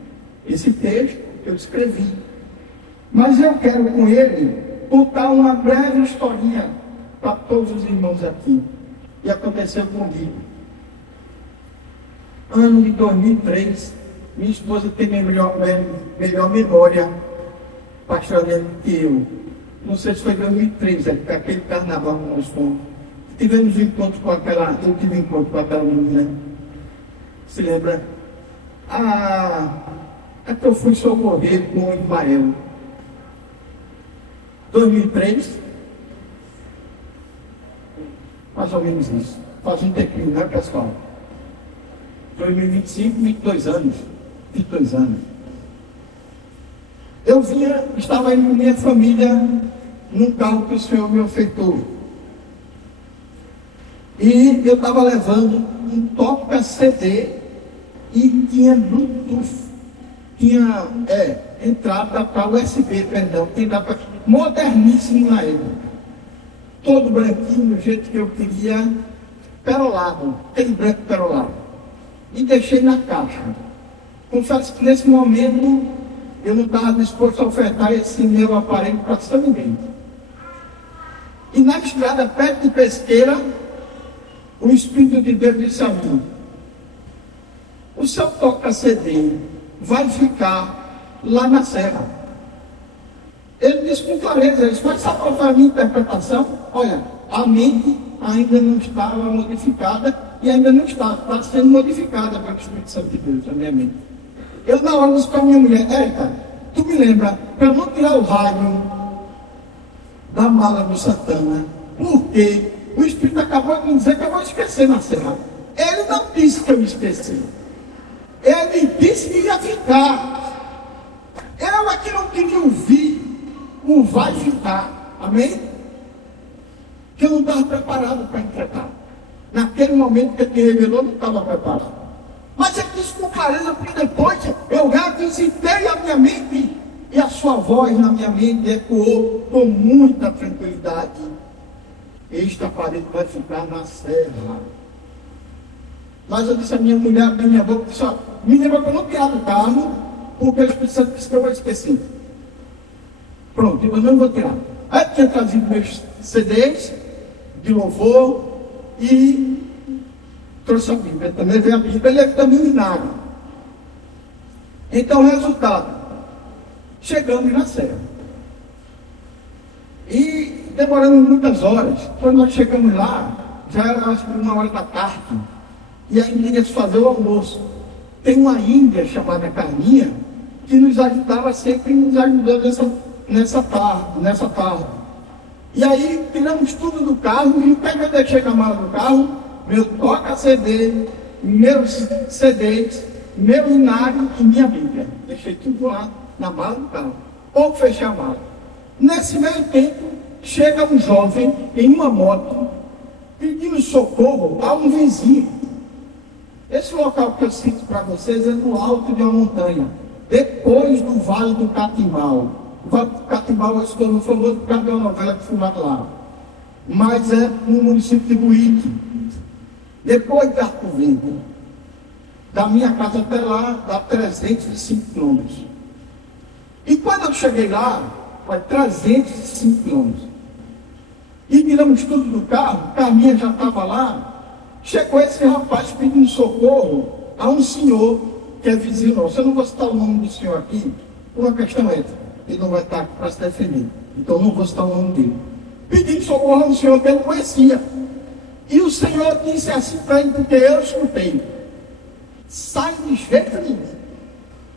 Esse texto eu escrevi, mas eu quero com ele contar uma breve historinha para todos os irmãos aqui. E aconteceu comigo. Ano de 2003, Minha esposa tem melhor memória pastoreando que eu. Não sei se foi em 2013, aquele carnaval que nós fomos. Tivemos um encontro com aquela, eu tive um encontro com aquela menina. Se lembra? É que eu fui socorrer com o Ismael. 2003, mais ou menos isso. Faz um tempinho, né, pessoal? 2025, 22 anos. 22 anos. Eu estava indo com minha família num carro que o Senhor me ofertou. E eu estava levando um toca CD e tinha Bluetooth, tinha entrada para USB, perdão, tem entrada moderníssimo na época. Todo branquinho, do jeito que eu queria, perolado, aquele branco perolado. E deixei na caixa. Confesso que nesse momento eu não estava disposto a ofertar esse meu aparelho para ninguém. E na estrada, perto de Pesqueira, o Espírito de Deus disse a mim: o seu toca-CD vai ficar lá na serra. Ele disse com clareza, ele disse, mas sabe qual foi a minha interpretação? Olha, a mente ainda não estava modificada e ainda não está sendo modificada pelo Espírito Santo de Deus, a minha mente. Eu na hora disse para a minha mulher: Érica, tu me lembra, para não tirar o rádio da mala do Santana, porque o Espírito acabou de me dizer que eu vou esquecer na serra. Ele não disse que eu me esqueci. Ele disse que ia ficar. Eu aqui não queria ouvir o vai ficar. Amém? Que eu não estava preparado para entregar. Naquele momento que ele me revelou, eu não estava preparado. Mas ele disse com clareza, porque depois eu revisitei a minha mente e a sua voz na minha mente ecoou com muita tranquilidade: este aparelho vai ficar na serra. Mas eu disse à minha mulher, abri minha boca, disse: ó, me lembra que eu não quero do carro, porque o Espírito Santo disse que eu vou esquecer. Pronto, eu não vou tirar. Aí tinha trazido meus CDs de louvor e trouxe a Bíblia. Também veio a Bíblia, ele é vitaminário. Então, resultado: chegamos na serra. E demoramos muitas horas. Quando nós chegamos lá, já era acho que 1h da tarde. E ainda ia se fazer o almoço. Tem uma índia chamada Carminha que nos ajudava sempre, nos ajudou nessa tarde. E aí tiramos tudo do carro e eu deixei na mala do carro meu toca-CD, meus CDs, meu inário e minha Bíblia. Deixei tudo lá na mala do carro. Ou fechei a mala. Nesse meio tempo, chega um jovem em uma moto pedindo socorro a um vizinho. Esse local que eu cito para vocês é no alto de uma montanha, depois do Vale do Catimbau. O Vale do Catimbau é estou famoso por causa de uma novela que filmada lá. Mas é no município de Buíque. Depois de Arco Verde. Da minha casa até lá, dá 305 quilômetros. E quando eu cheguei lá, foi 305 quilômetros. E tiramos tudo do carro, Carminha já estava lá. Chegou esse rapaz pedindo socorro a um senhor que é vizinho nosso. Eu não vou citar o nome do senhor aqui, por uma questão ética. Ele não vai estar aqui para se defender. Então não vou citar o nome dele. Pedindo socorro a um senhor que ele conhecia. E o senhor disse assim para ele, porque eu escutei: sai de jeito nenhum.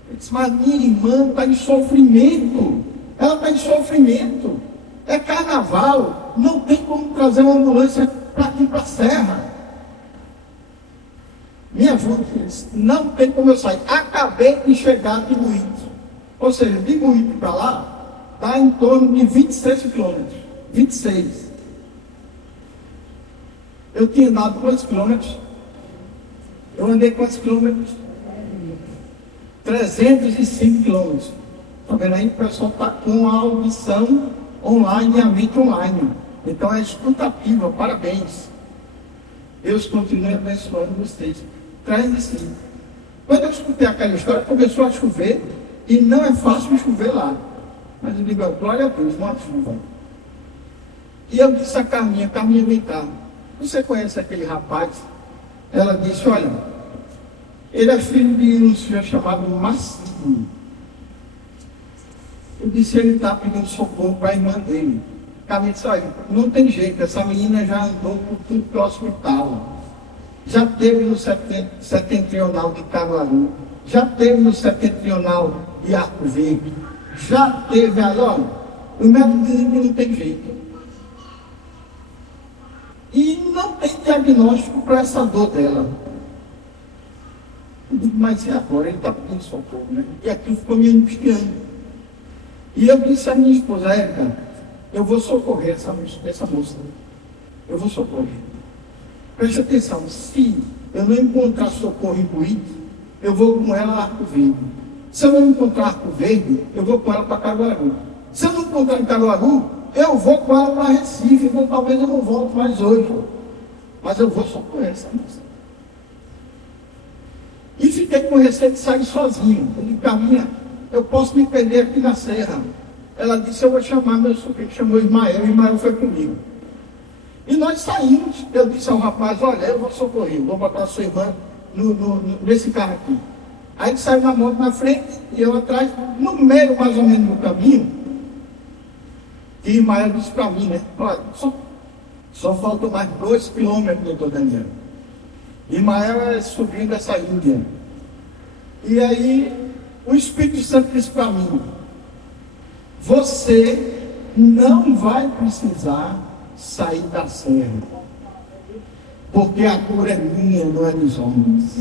Ele disse: mas minha irmã está em sofrimento. Ela está em sofrimento. É carnaval. Não tem como trazer uma ambulância para aqui para a serra. Minha avó disse: não tem como eu sair. Acabei de chegar de Buíque. Ou seja, de Buíque para lá, dá em torno de 26 quilômetros. 26. Eu tinha andado quantos quilômetros? Eu andei quantos quilômetros? 305 quilômetros. Está vendo aí? O pessoal está com a audição online e a mente online. Então é escutativa. Parabéns. Deus continue abençoando vocês. 305. Quando eu escutei aquela história, começou a chover. E não é fácil chover lá. Mas eu digo: glória a Deus, uma chuva. E eu disse a Carminha: vem cá. Você conhece aquele rapaz? Ela disse: olha, Ele é filho de um senhor chamado Marcinho. Eu disse, ele está pedindo socorro para a irmã dele. O cara disse, olha, não tem jeito, essa menina já andou por tudo que é hospital. Já teve no setentrional de Caruaru, já teve no setentrional de Arco Verde, já teve aí, olha, o médico diz que não tem jeito. E não tem diagnóstico para essa dor dela. Eu digo, mas e agora? Ele está pedindo socorro, né? E aquilo ficou me angustiando. E eu disse à minha esposa, Érica, eu vou socorrer essa moça. Eu vou socorrer. Preste atenção, se eu não encontrar socorro em Buíque, eu vou com ela a Arco Verde. Se eu não encontrar Arco Verde, eu vou com ela para Caruaru. Se eu não encontrar em Caruaru, eu vou com ela para Recife. Então talvez eu não volte mais hoje. Mas eu vou socorrer essa moça. E fiquei com receio de sair sozinho. Ele caminha, eu posso me perder aqui na serra. Ela disse, eu vou chamar meu sobrinho, que chamou Ismael, e Ismael foi comigo. E nós saímos, eu disse ao rapaz, olha, eu vou socorrer, vou botar a sua irmã nesse carro aqui. Aí ele saiu na moto na frente, e eu atrás, no meio mais ou menos do caminho, e Ismael disse para mim, né, olha, só faltam mais 2 quilômetros, doutor Daniel. Ismael é sobrinho dessa Índia. E aí, o Espírito Santo disse para mim, você não vai precisar sair da serra, porque a cura é minha, não é dos homens.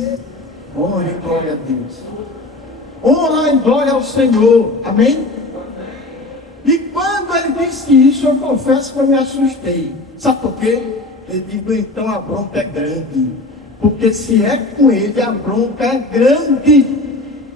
Honra e glória a Deus. Honra e glória ao Senhor. Amém? E quando ele disse isso, eu confesso que eu me assustei. Sabe por quê? Eu digo, então a bronca é grande. Porque se é com ele, a bronca é grande.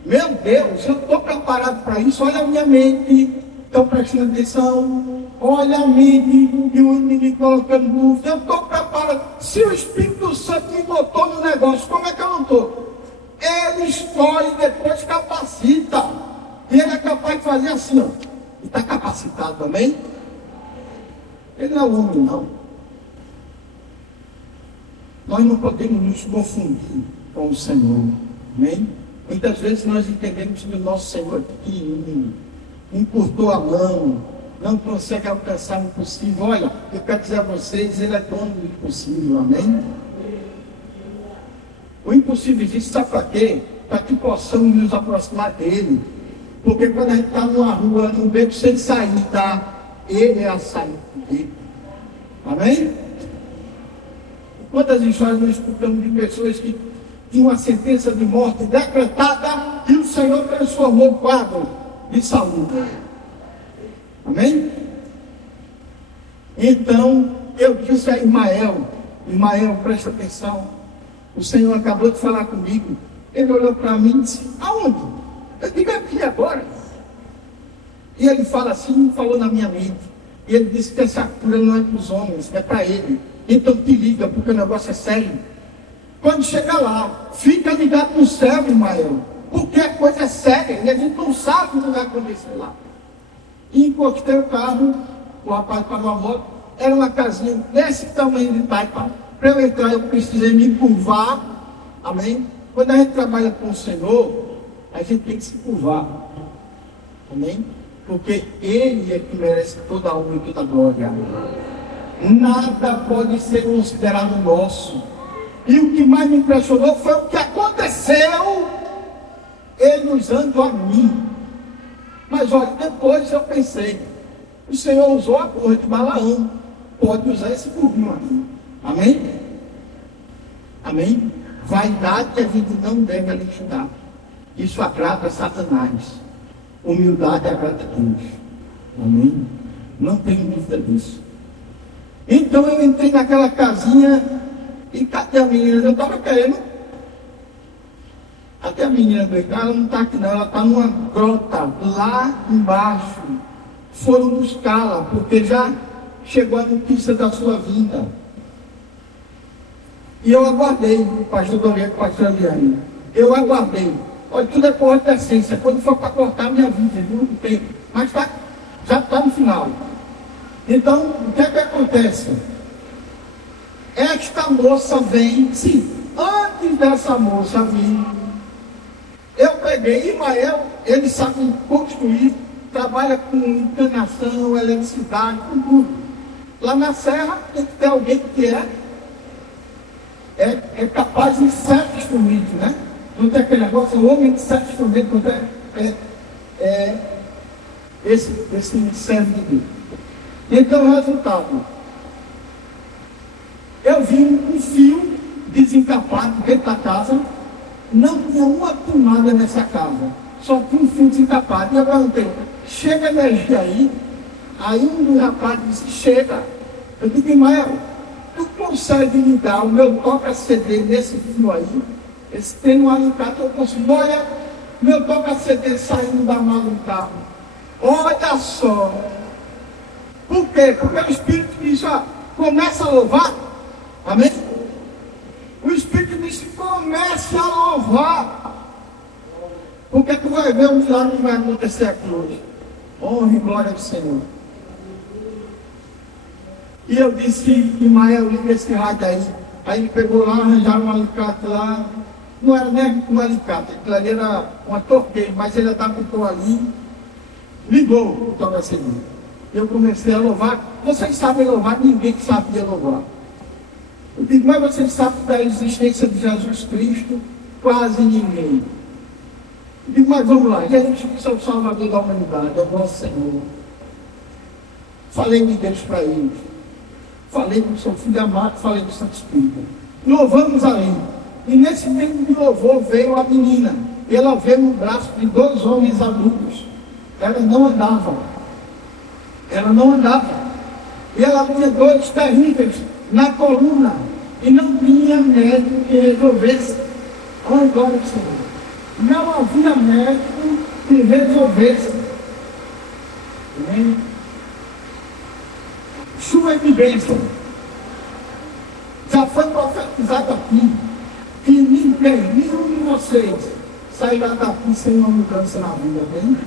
Meu Deus, eu estou preparado para isso. Olha a minha mente. Estão prestando atenção? Olha a mente e o inimigo colocando dúvida. Eu estou preparado. Se o Espírito Santo me botou no negócio, como é que eu não estou? Ele escolhe e depois capacita. E ele é capaz de fazer assim, ó. E está capacitado também? Ele não é homem, não. Nós não podemos nos confundir com o Senhor. Amém? Muitas vezes nós entendemos que o nosso Senhor é pequenininho, encurtou a mão, não consegue alcançar o impossível. Olha, eu quero dizer a vocês, ele é dono do impossível, amém? O impossível existe, sabe para quê? Para que possamos nos aproximar dele. Porque quando a gente está numa rua, num beco sem saída, ele é a saída dele. Amém? Quantas histórias nós escutamos de pessoas que tinham uma sentença de morte decretada e o Senhor transformou o quadro de saúde. Amém? Então, eu disse a Ismael, presta atenção, o Senhor acabou de falar comigo. Ele olhou para mim e disse, aonde? Eu digo, aqui agora. E ele fala assim, falou na minha mente. E ele disse que essa cura não é para os homens, é para ele. Então te liga, porque o negócio é sério. Quando chegar lá, fica ligado no céu, Ismael, porque a coisa é séria e a gente não sabe o que vai acontecer lá. E encostei o carro, o rapaz pagou a moto, era uma casinha desse tamanho de taipa. Para eu entrar, eu precisei me curvar. Amém? Quando a gente trabalha com o Senhor, a gente tem que se curvar. Amém? Porque Ele é que merece toda a honra e toda a glória. Nada pode ser considerado nosso. E o que mais me impressionou foi o que aconteceu ele usando a mim. Mas olha, depois eu pensei, o Senhor usou a cor de Balaão, pode usar esse burrinho aqui. Amém? Amém? Vaidade a gente não deve alimentar. Isso agrada a Satanás. Humildade agrada a Deus. Amém? Não tenho dúvida disso. Então eu entrei naquela casinha e cadê a menina? Eu estava querendo. Até a menina do ela não está aqui não, ela está numa grota lá embaixo. Foram buscá-la, porque já chegou a notícia da sua vinda. E eu aguardei, pastor Doriano, pastor Eliane. Eu aguardei. Olha, tudo é por decência. Quando for para cortar a minha vida, viu? Não tem. Mas tá, já está no final. Então, o que é que acontece? Esta moça vem, sim, antes dessa moça vir, peguei Imael, ele sabe construir, trabalha com encanação, eletricidade, com tudo. Lá na serra tem que ter alguém que é capaz de 7 instrumentos, né? Não tem aquele negócio, o homem de 7 instrumentos, não tem, esse serve de Deus. Então, o resultado, eu vi um fio desencapado dentro da casa, não tinha uma tomada nessa casa, só tinha um fio desencapado. E eu perguntei, chega energia aí? Aí um dos rapazes disse, chega. Eu digo, Imael, tu consegue ligar o meu toca-CD nesse fio aí? Esse tem um alicate, eu consigo. Olha, meu toca-CD saindo da mala do carro. Olha só. Por quê? Porque o Espírito disse, ó, começa a louvar. Amém? O Espírito disse, comece a louvar. Porque tu vai ver um milagre que vai acontecer aqui hoje. Honra e glória ao Senhor. E eu disse, Imael, liga esse rádio aí. Aí ele pegou lá, arranjaram um alicate lá. Não era nem um alicate, aquilo ali era uma torqueira, mas ele adaptou ali. Ligou o toca-CD. Eu comecei a louvar. Vocês sabem louvar, ninguém sabia louvar. Eu digo, mas vocês sabem da existência de Jesus Cristo? Quase ninguém. Eu digo, mas vamos lá, Jesus Cristo é o Salvador da humanidade, é o nosso Senhor. Falei de Deus para eles. Falei do seu filho amado, falei do Santo Espírito. Louvamos ali. E nesse tempo de louvor veio a menina. E ela veio no braço de 2 homens adultos. Ela não andava. Ela não andava. E ela tinha dores terríveis na coluna. E não tinha médico que resolvesse. Olha agora o Senhor. Não havia médico que resolvesse. Amém? Chuva de bênção. Já foi profetizado aqui que ninguém, nenhum de vocês sairá daqui sem uma mudança na vida, bem?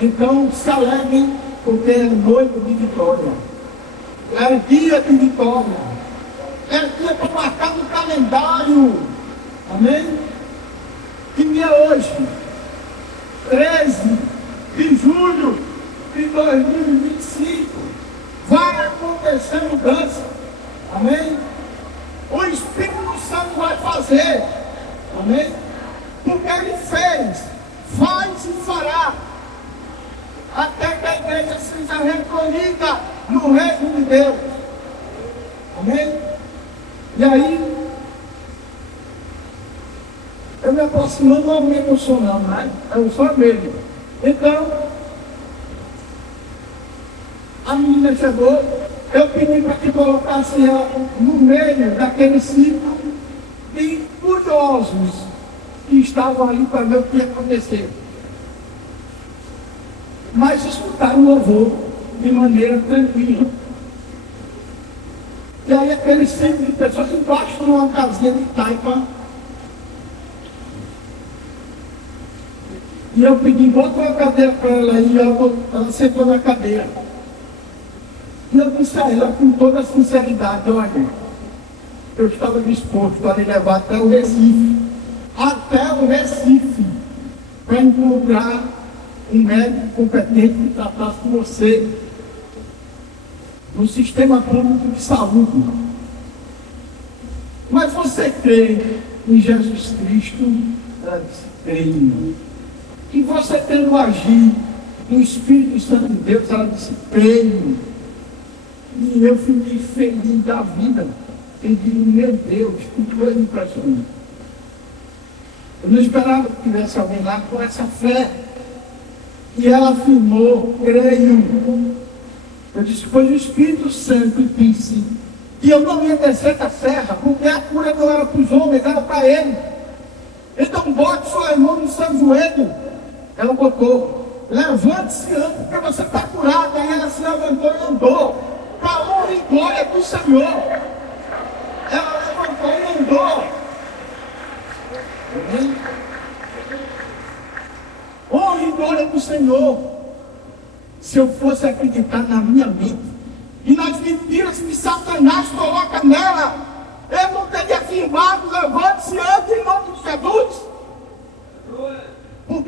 Então se alegrem, porque é noite de vitória. É dia de vitória. É dia para marcar no calendário. Amém? Que dia é hoje? 13 de julho de 2025. Vai acontecer mudança. Amém? O Espírito Santo vai fazer. Amém? Porque ele fez, faz e fará. Até que a igreja seja recolhida no reino de Deus. Amém? E aí, eu me aproximando, não me emocionando, né? Eu sou mesmo. Então, a menina chegou, eu pedi para que colocasse ela no meio daquele ciclo de curiosos que estavam ali para ver o que ia acontecer. Mas escutaram o louvor de maneira tranquila. E aí aquele ciclo de pessoas embaixo de uma casinha de taipa. E eu pedi, bota uma cadeira para ela aí, ela sentou na cadeira. E eu disse a ela com toda a sinceridade, olha, eu estava disposto a lhe levar até o Recife, para encontrar um médico competente que tratasse com você no sistema público de saúde. Mas você crê em Jesus Cristo? Ela disse, creio. E você tendo agir no Espírito Santo de Deus? Ela disse, creio. E eu fiquei feliz da vida. Eu digo, meu Deus, que coisa impressionante. Eu não esperava que tivesse alguém lá com essa fé. E ela afirmou, creio. Eu disse, pois o Espírito Santo disse que eu não ia descer da serra, porque a cura não era para os homens, era para ele. Então bote sua mão no seu joelho. Ela botou, levante-se, porque você está curado. Aí ela se levantou e andou. Para a honra e glória do Senhor. Ela levantou e andou. Amém? Honra e glória do Senhor. Se eu fosse acreditar na minha mente e nas mentiras que Satanás coloca nela, eu não teria afirmado, levante-se, ande em nome de Jesus.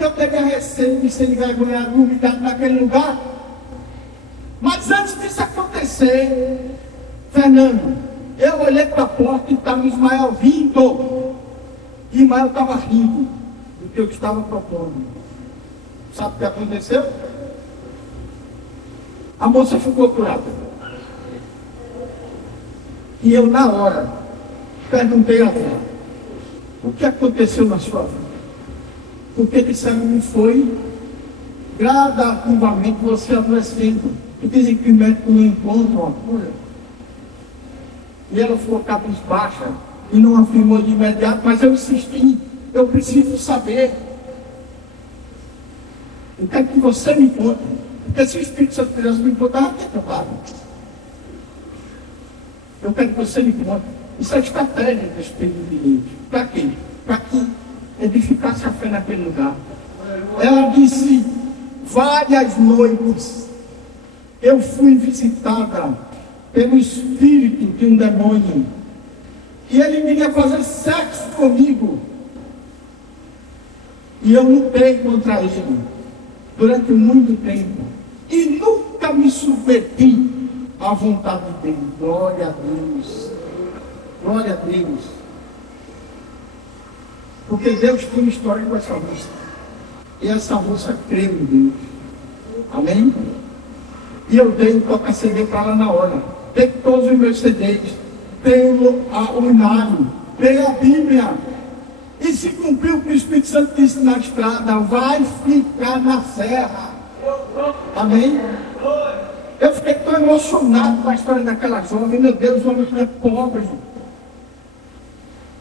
porque eu teria receio de ser envergonhado, humilhado naquele lugar. Mas antes disso acontecer, Fernando, eu olhei para a porta e estava Ismael vindo. E Ismael estava rindo do que eu estava propondo. Sabe o que aconteceu? A moça ficou curada. E eu, na hora, perguntei a ela: o que aconteceu na sua vida? Porque disseram-me foi gradativamente você adoecendo. E dizem que o médico não encontra uma cura. E ela ficou cabisbaixa e não afirmou de imediato, mas eu insisti: eu preciso saber. Eu quero que você me conte. Porque se o Espírito Santo de Deus me contar, vai ter trabalho. Eu quero que você me conte. Isso é estratégia do Espírito de Deus. Para quê? Para que edificasse a fé naquele lugar. Ela disse: várias noites eu fui visitada pelo espírito de um demônio. E ele queria fazer sexo comigo. E eu lutei contra ele durante muito tempo. E nunca me submeti à vontade dele. Glória a Deus. Glória a Deus. Porque Deus tem uma história com essa moça. E essa moça creu em Deus. Amém? E eu dei o toca-CD para ela na hora. Dei todos os meus CDs. Dei o inário. Dei a Bíblia. E se cumpriu o que o Espírito Santo disse na estrada: vai ficar na serra. Amém? Eu fiquei tão emocionado com a história daquela jovem. Meu Deus, o homem é pobre.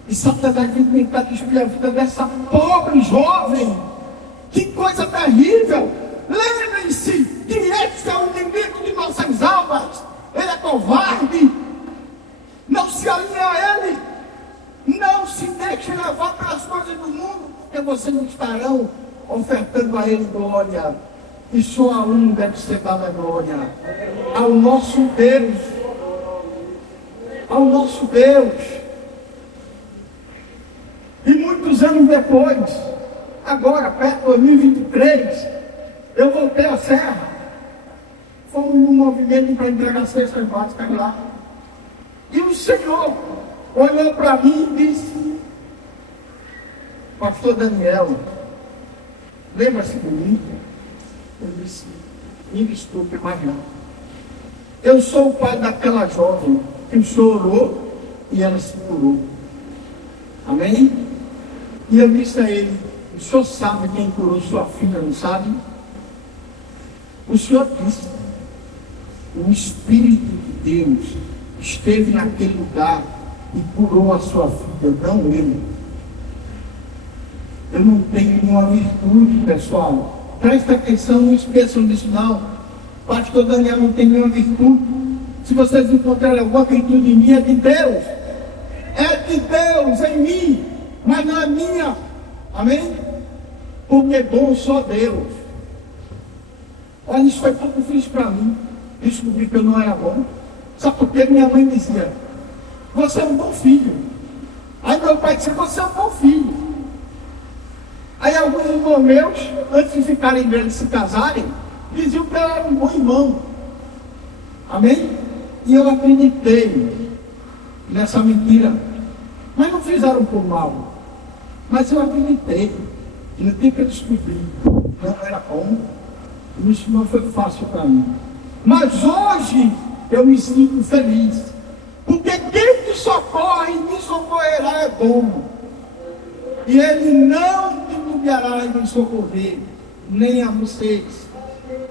E Satanás vem tentar destruir a vida dessa pobre jovem. Que coisa terrível. Lembrem-se que esse é o inimigo de nossas almas. Ele é covarde. Não se alinhe a ele. Não se deixe levar pelas coisas do mundo, porque vocês não estarão ofertando a ele glória. E só a um deve ser dada glória: ao nosso Deus. Ao nosso Deus. E muitos anos depois, agora perto de 2023, eu voltei à serra. Fomos num movimento para entregar cestas básicas lá. E o Senhor olhou para mim e disse: pastor Daniel, lembra-se de mim? Eu disse: me desculpe, mas não. Eu sou o pai daquela jovem que o Senhor orou e ela se curou. Amém? E eu disse a ele: o senhor sabe quem curou sua filha, não sabe? O Senhor disse: o Espírito de Deus esteve naquele lugar e curou a sua filha, não eu. Eu não tenho nenhuma virtude, pessoal. Presta atenção, não esqueçam disso não. Pastor Daniel não tem nenhuma virtude. Se vocês encontrarem alguma virtude em mim, é de Deus. É de Deus em mim, mas não é minha. Amém? Porque é bom só Deus. Olha, isso foi tudo difícil para mim. Descobri que eu não era bom. Sabe por quê? Minha mãe dizia: você é um bom filho. Aí meu pai disse: você é um bom filho. Aí alguns irmãos meus, antes de ficarem velhos e se casarem, diziam que eu era um bom irmão. Amém? E eu acreditei nessa mentira. Mas não fizeram por mal. Mas eu acreditei. E no tempo eu descobri, não era bom. E isso não foi fácil para mim. Mas hoje eu me sinto feliz. Porque quem me socorre e me socorrerá é bom. E ele não titubeará em me socorrer, nem a vocês.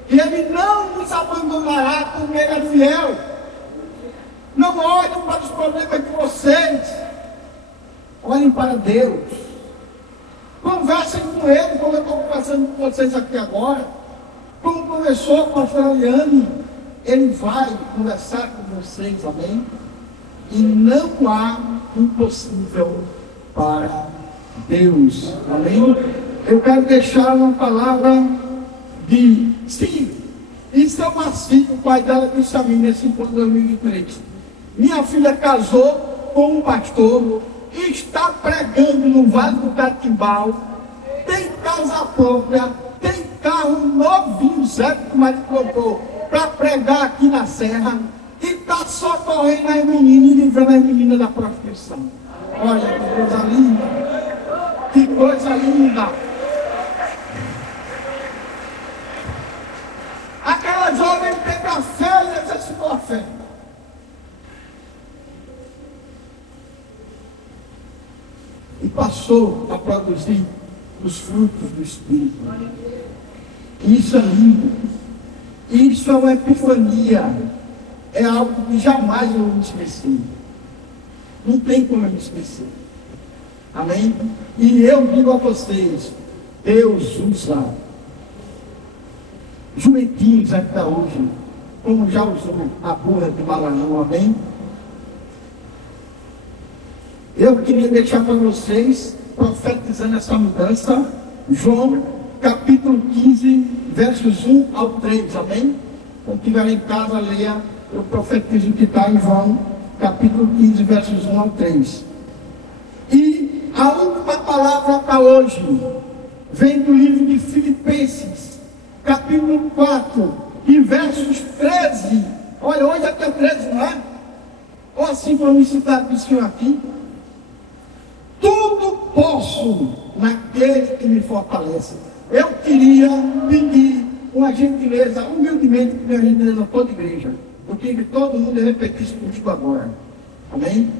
E ele não nos abandonará, porque ele é fiel. Não olhem para os problemas de vocês. Olhem para Deus. Conversem com ele, como eu estou conversando com vocês aqui agora. Como conversou com a pastora Eliane, ele vai conversar com vocês, amém? E não há impossível para Deus, amém? Eu quero deixar uma palavra de sim. Isso é uma filha, o pai dela disse a mim nesse encontro de 2023. Minha filha casou com um pastor e está pregando no Vale do Catimbau. Tem casa própria, tem carro novinho, zero que o marido comprou, para pregar aqui na serra, e está socorrendo as meninas e livrando as meninas da prostituição. Olha que coisa linda! Que coisa linda! Aquela jovem teve a fé e exercitou a fé. E passou a produzir os frutos do Espírito. Isso é lindo. Isso é uma epifania. É algo que jamais eu vou me esquecer. Não tem como eu me esquecer. Amém? E eu digo a vocês, Deus usa jumentinhos até hoje, como já usou a burra de Balaão. Amém? Eu queria deixar para vocês, profetizando essa mudança, João capítulo 15, versos 1 ao 3, amém? Quando estiver em casa, leia, eu profetizo o que está em João capítulo 15, versos 1 ao 3. E a última palavra para hoje vem do livro de Filipenses, capítulo 4, e versos 13. Olha, hoje até o 13, não é? Ou assim para me citar do Senhor aqui. Tudo posso naquele que me fortalece. Eu queria pedir uma gentileza, humildemente, que minha gentileza toda igreja. Eu queria que todo mundo repetisse comigo agora. Amém?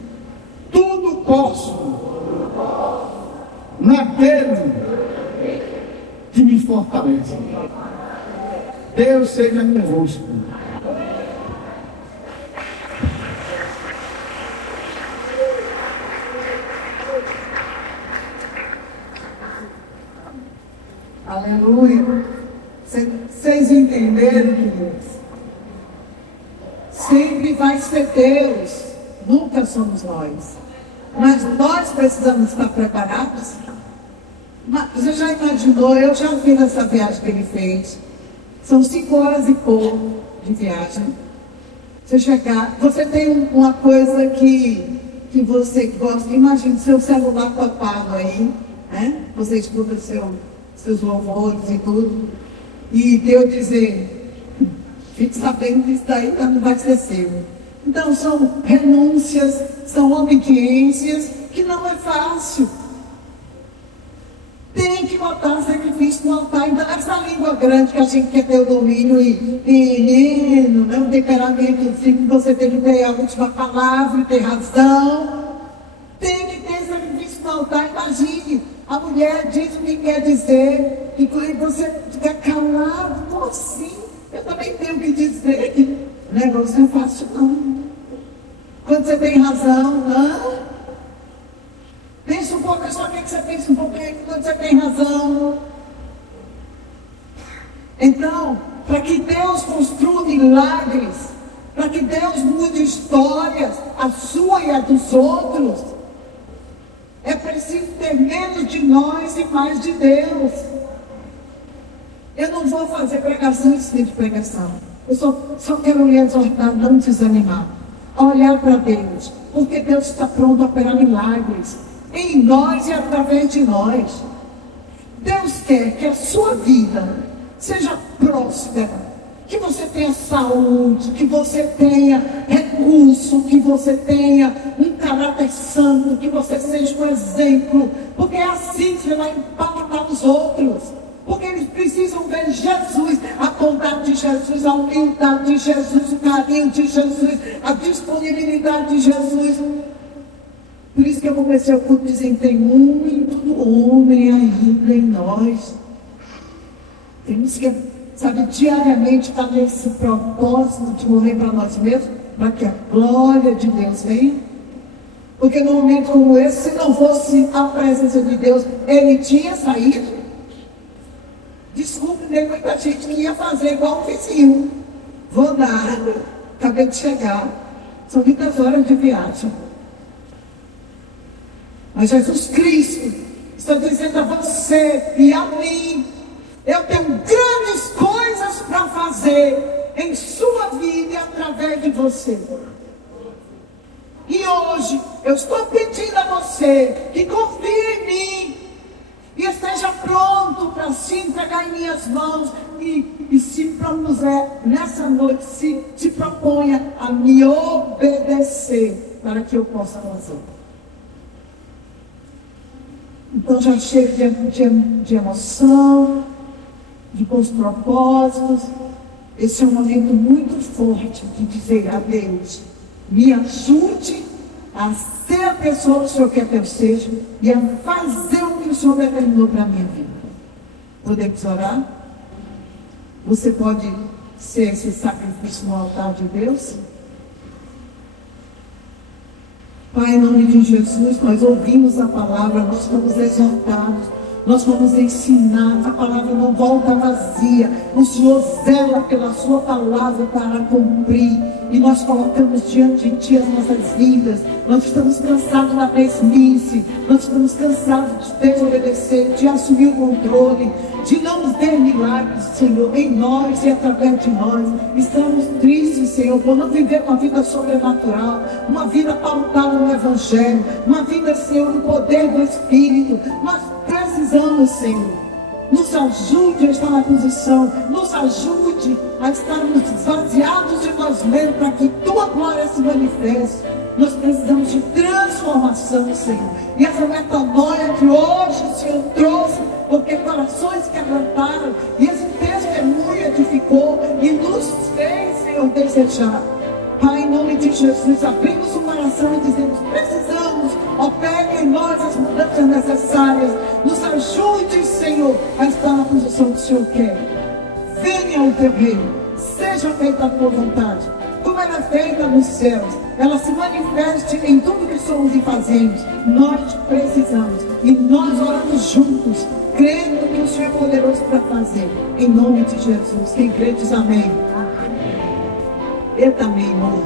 Tudo posso naquele que me fortalece. Deus seja convosco. Aleluia. Vocês entenderam, queridos? Sempre vai ser Deus, nunca somos nós. Mas nós precisamos estar preparados. Você já imaginou? Eu já fiz essa viagem que ele fez. São 5 horas e pouco de viagem. Você chegar, você tem uma coisa que você gosta. Imagina seu celular topado aí, né? Você escuta seus louvores e tudo, e Deus dizer, fique sabendo que isso daí não vai ser seu. Então são renúncias, são obediências que não é fácil. Tem que botar sacrifício no altar. Então essa língua grande que a gente quer ter o domínio e não o temperamento que você tem que ter a última palavra e ter razão. Tem que ter sacrifício no altar. Imagine, a mulher diz o que quer dizer, e quando você fica calado, como assim? Eu também tenho que dizer que o negócio não é fácil, não. Quando você tem razão, não. Pensa um pouco, eu só quero que você pense um pouquinho quando você tem razão. Então, para que Deus construa milagres, para que Deus mude histórias, a sua e a dos outros, é preciso ter menos de nós e mais de Deus. Eu não vou fazer pregação em cima de pregação. Eu só quero lhe exortar a não desanimar, a olhar para Deus, porque Deus está pronto a operar milagres em nós e através de nós. Deus quer que a sua vida seja próspera, que você tenha saúde, que você tenha recurso, que você tenha um caráter santo, que você seja um exemplo, porque é assim que você vai impactar os outros, porque eles precisam ver Jesus, a bondade de Jesus, a humildade de Jesus, o carinho de Jesus, a disponibilidade de Jesus. Por isso que eu comecei o culto dizendo, tem muito homem ainda em nós. Temos que, sabe, diariamente estar nesse propósito de morrer para nós mesmos, para que a glória de Deus venha. Porque num momento como esse, se não fosse a presença de Deus, ele tinha saído. Desculpe, tem muita gente que ia fazer igual o vizinho. Vou dar, acabei de chegar. São muitas horas de viagem. Mas Jesus Cristo está dizendo a você e a mim, eu tenho grandes coisas para fazer em sua vida e através de você. E hoje eu estou pedindo a você que confie em mim, E esteja pronto para se entregar em minhas mãos. E se propuser nessa noite, se proponha a me obedecer para que eu possa fazer. Então já chego de emoção, de bons propósitos. Esse é um momento muito forte de dizer a Deus: me ajude a ser a pessoa que o Senhor quer que eu seja e a fazer o que o Senhor determinou para a minha vida. Podemos orar? Você pode ser esse sacrifício no altar de Deus? Pai, em nome de Jesus, nós ouvimos a palavra, nós fomos exortados, nós fomos ensinados, a palavra não volta vazia, o Senhor zela pela sua palavra para cumprir, e nós colocamos diante de Ti as nossas vidas. Nós estamos cansados da mesmice, nós estamos cansados de desobedecer, de assumir o controle, de não ver milagres, Senhor, em nós e através de nós. Estamos tristes, Senhor, por não viver uma vida sobrenatural, uma vida pautada no Evangelho, uma vida, Senhor, no poder do Espírito. Nós precisamos, Senhor, nos ajude a estar na posição, nos ajude a estarmos esvaziados de nós mesmos, para que Tua glória se manifeste. Nós precisamos de transformação, Senhor, e essa metanoia que hoje o Senhor trouxe, porque corações quebrantaram, e esse testemunho edificou e nos fez, Senhor, desejar. Pai, em nome de Jesus, abrimos o coração e dizemos: precisamos, opere em nós as mudanças necessárias. Nos ajude, Senhor, a estar na posição que o Senhor quer. Venha o Teu reino, seja feita a Tua vontade, como ela é feita nos céus. Ela se manifeste em tudo que somos e fazemos. Nós precisamos, e nós oramos juntos, crendo que o Senhor é poderoso para fazer. Em nome de Jesus. Quem crê diz amém. Eu também, irmão.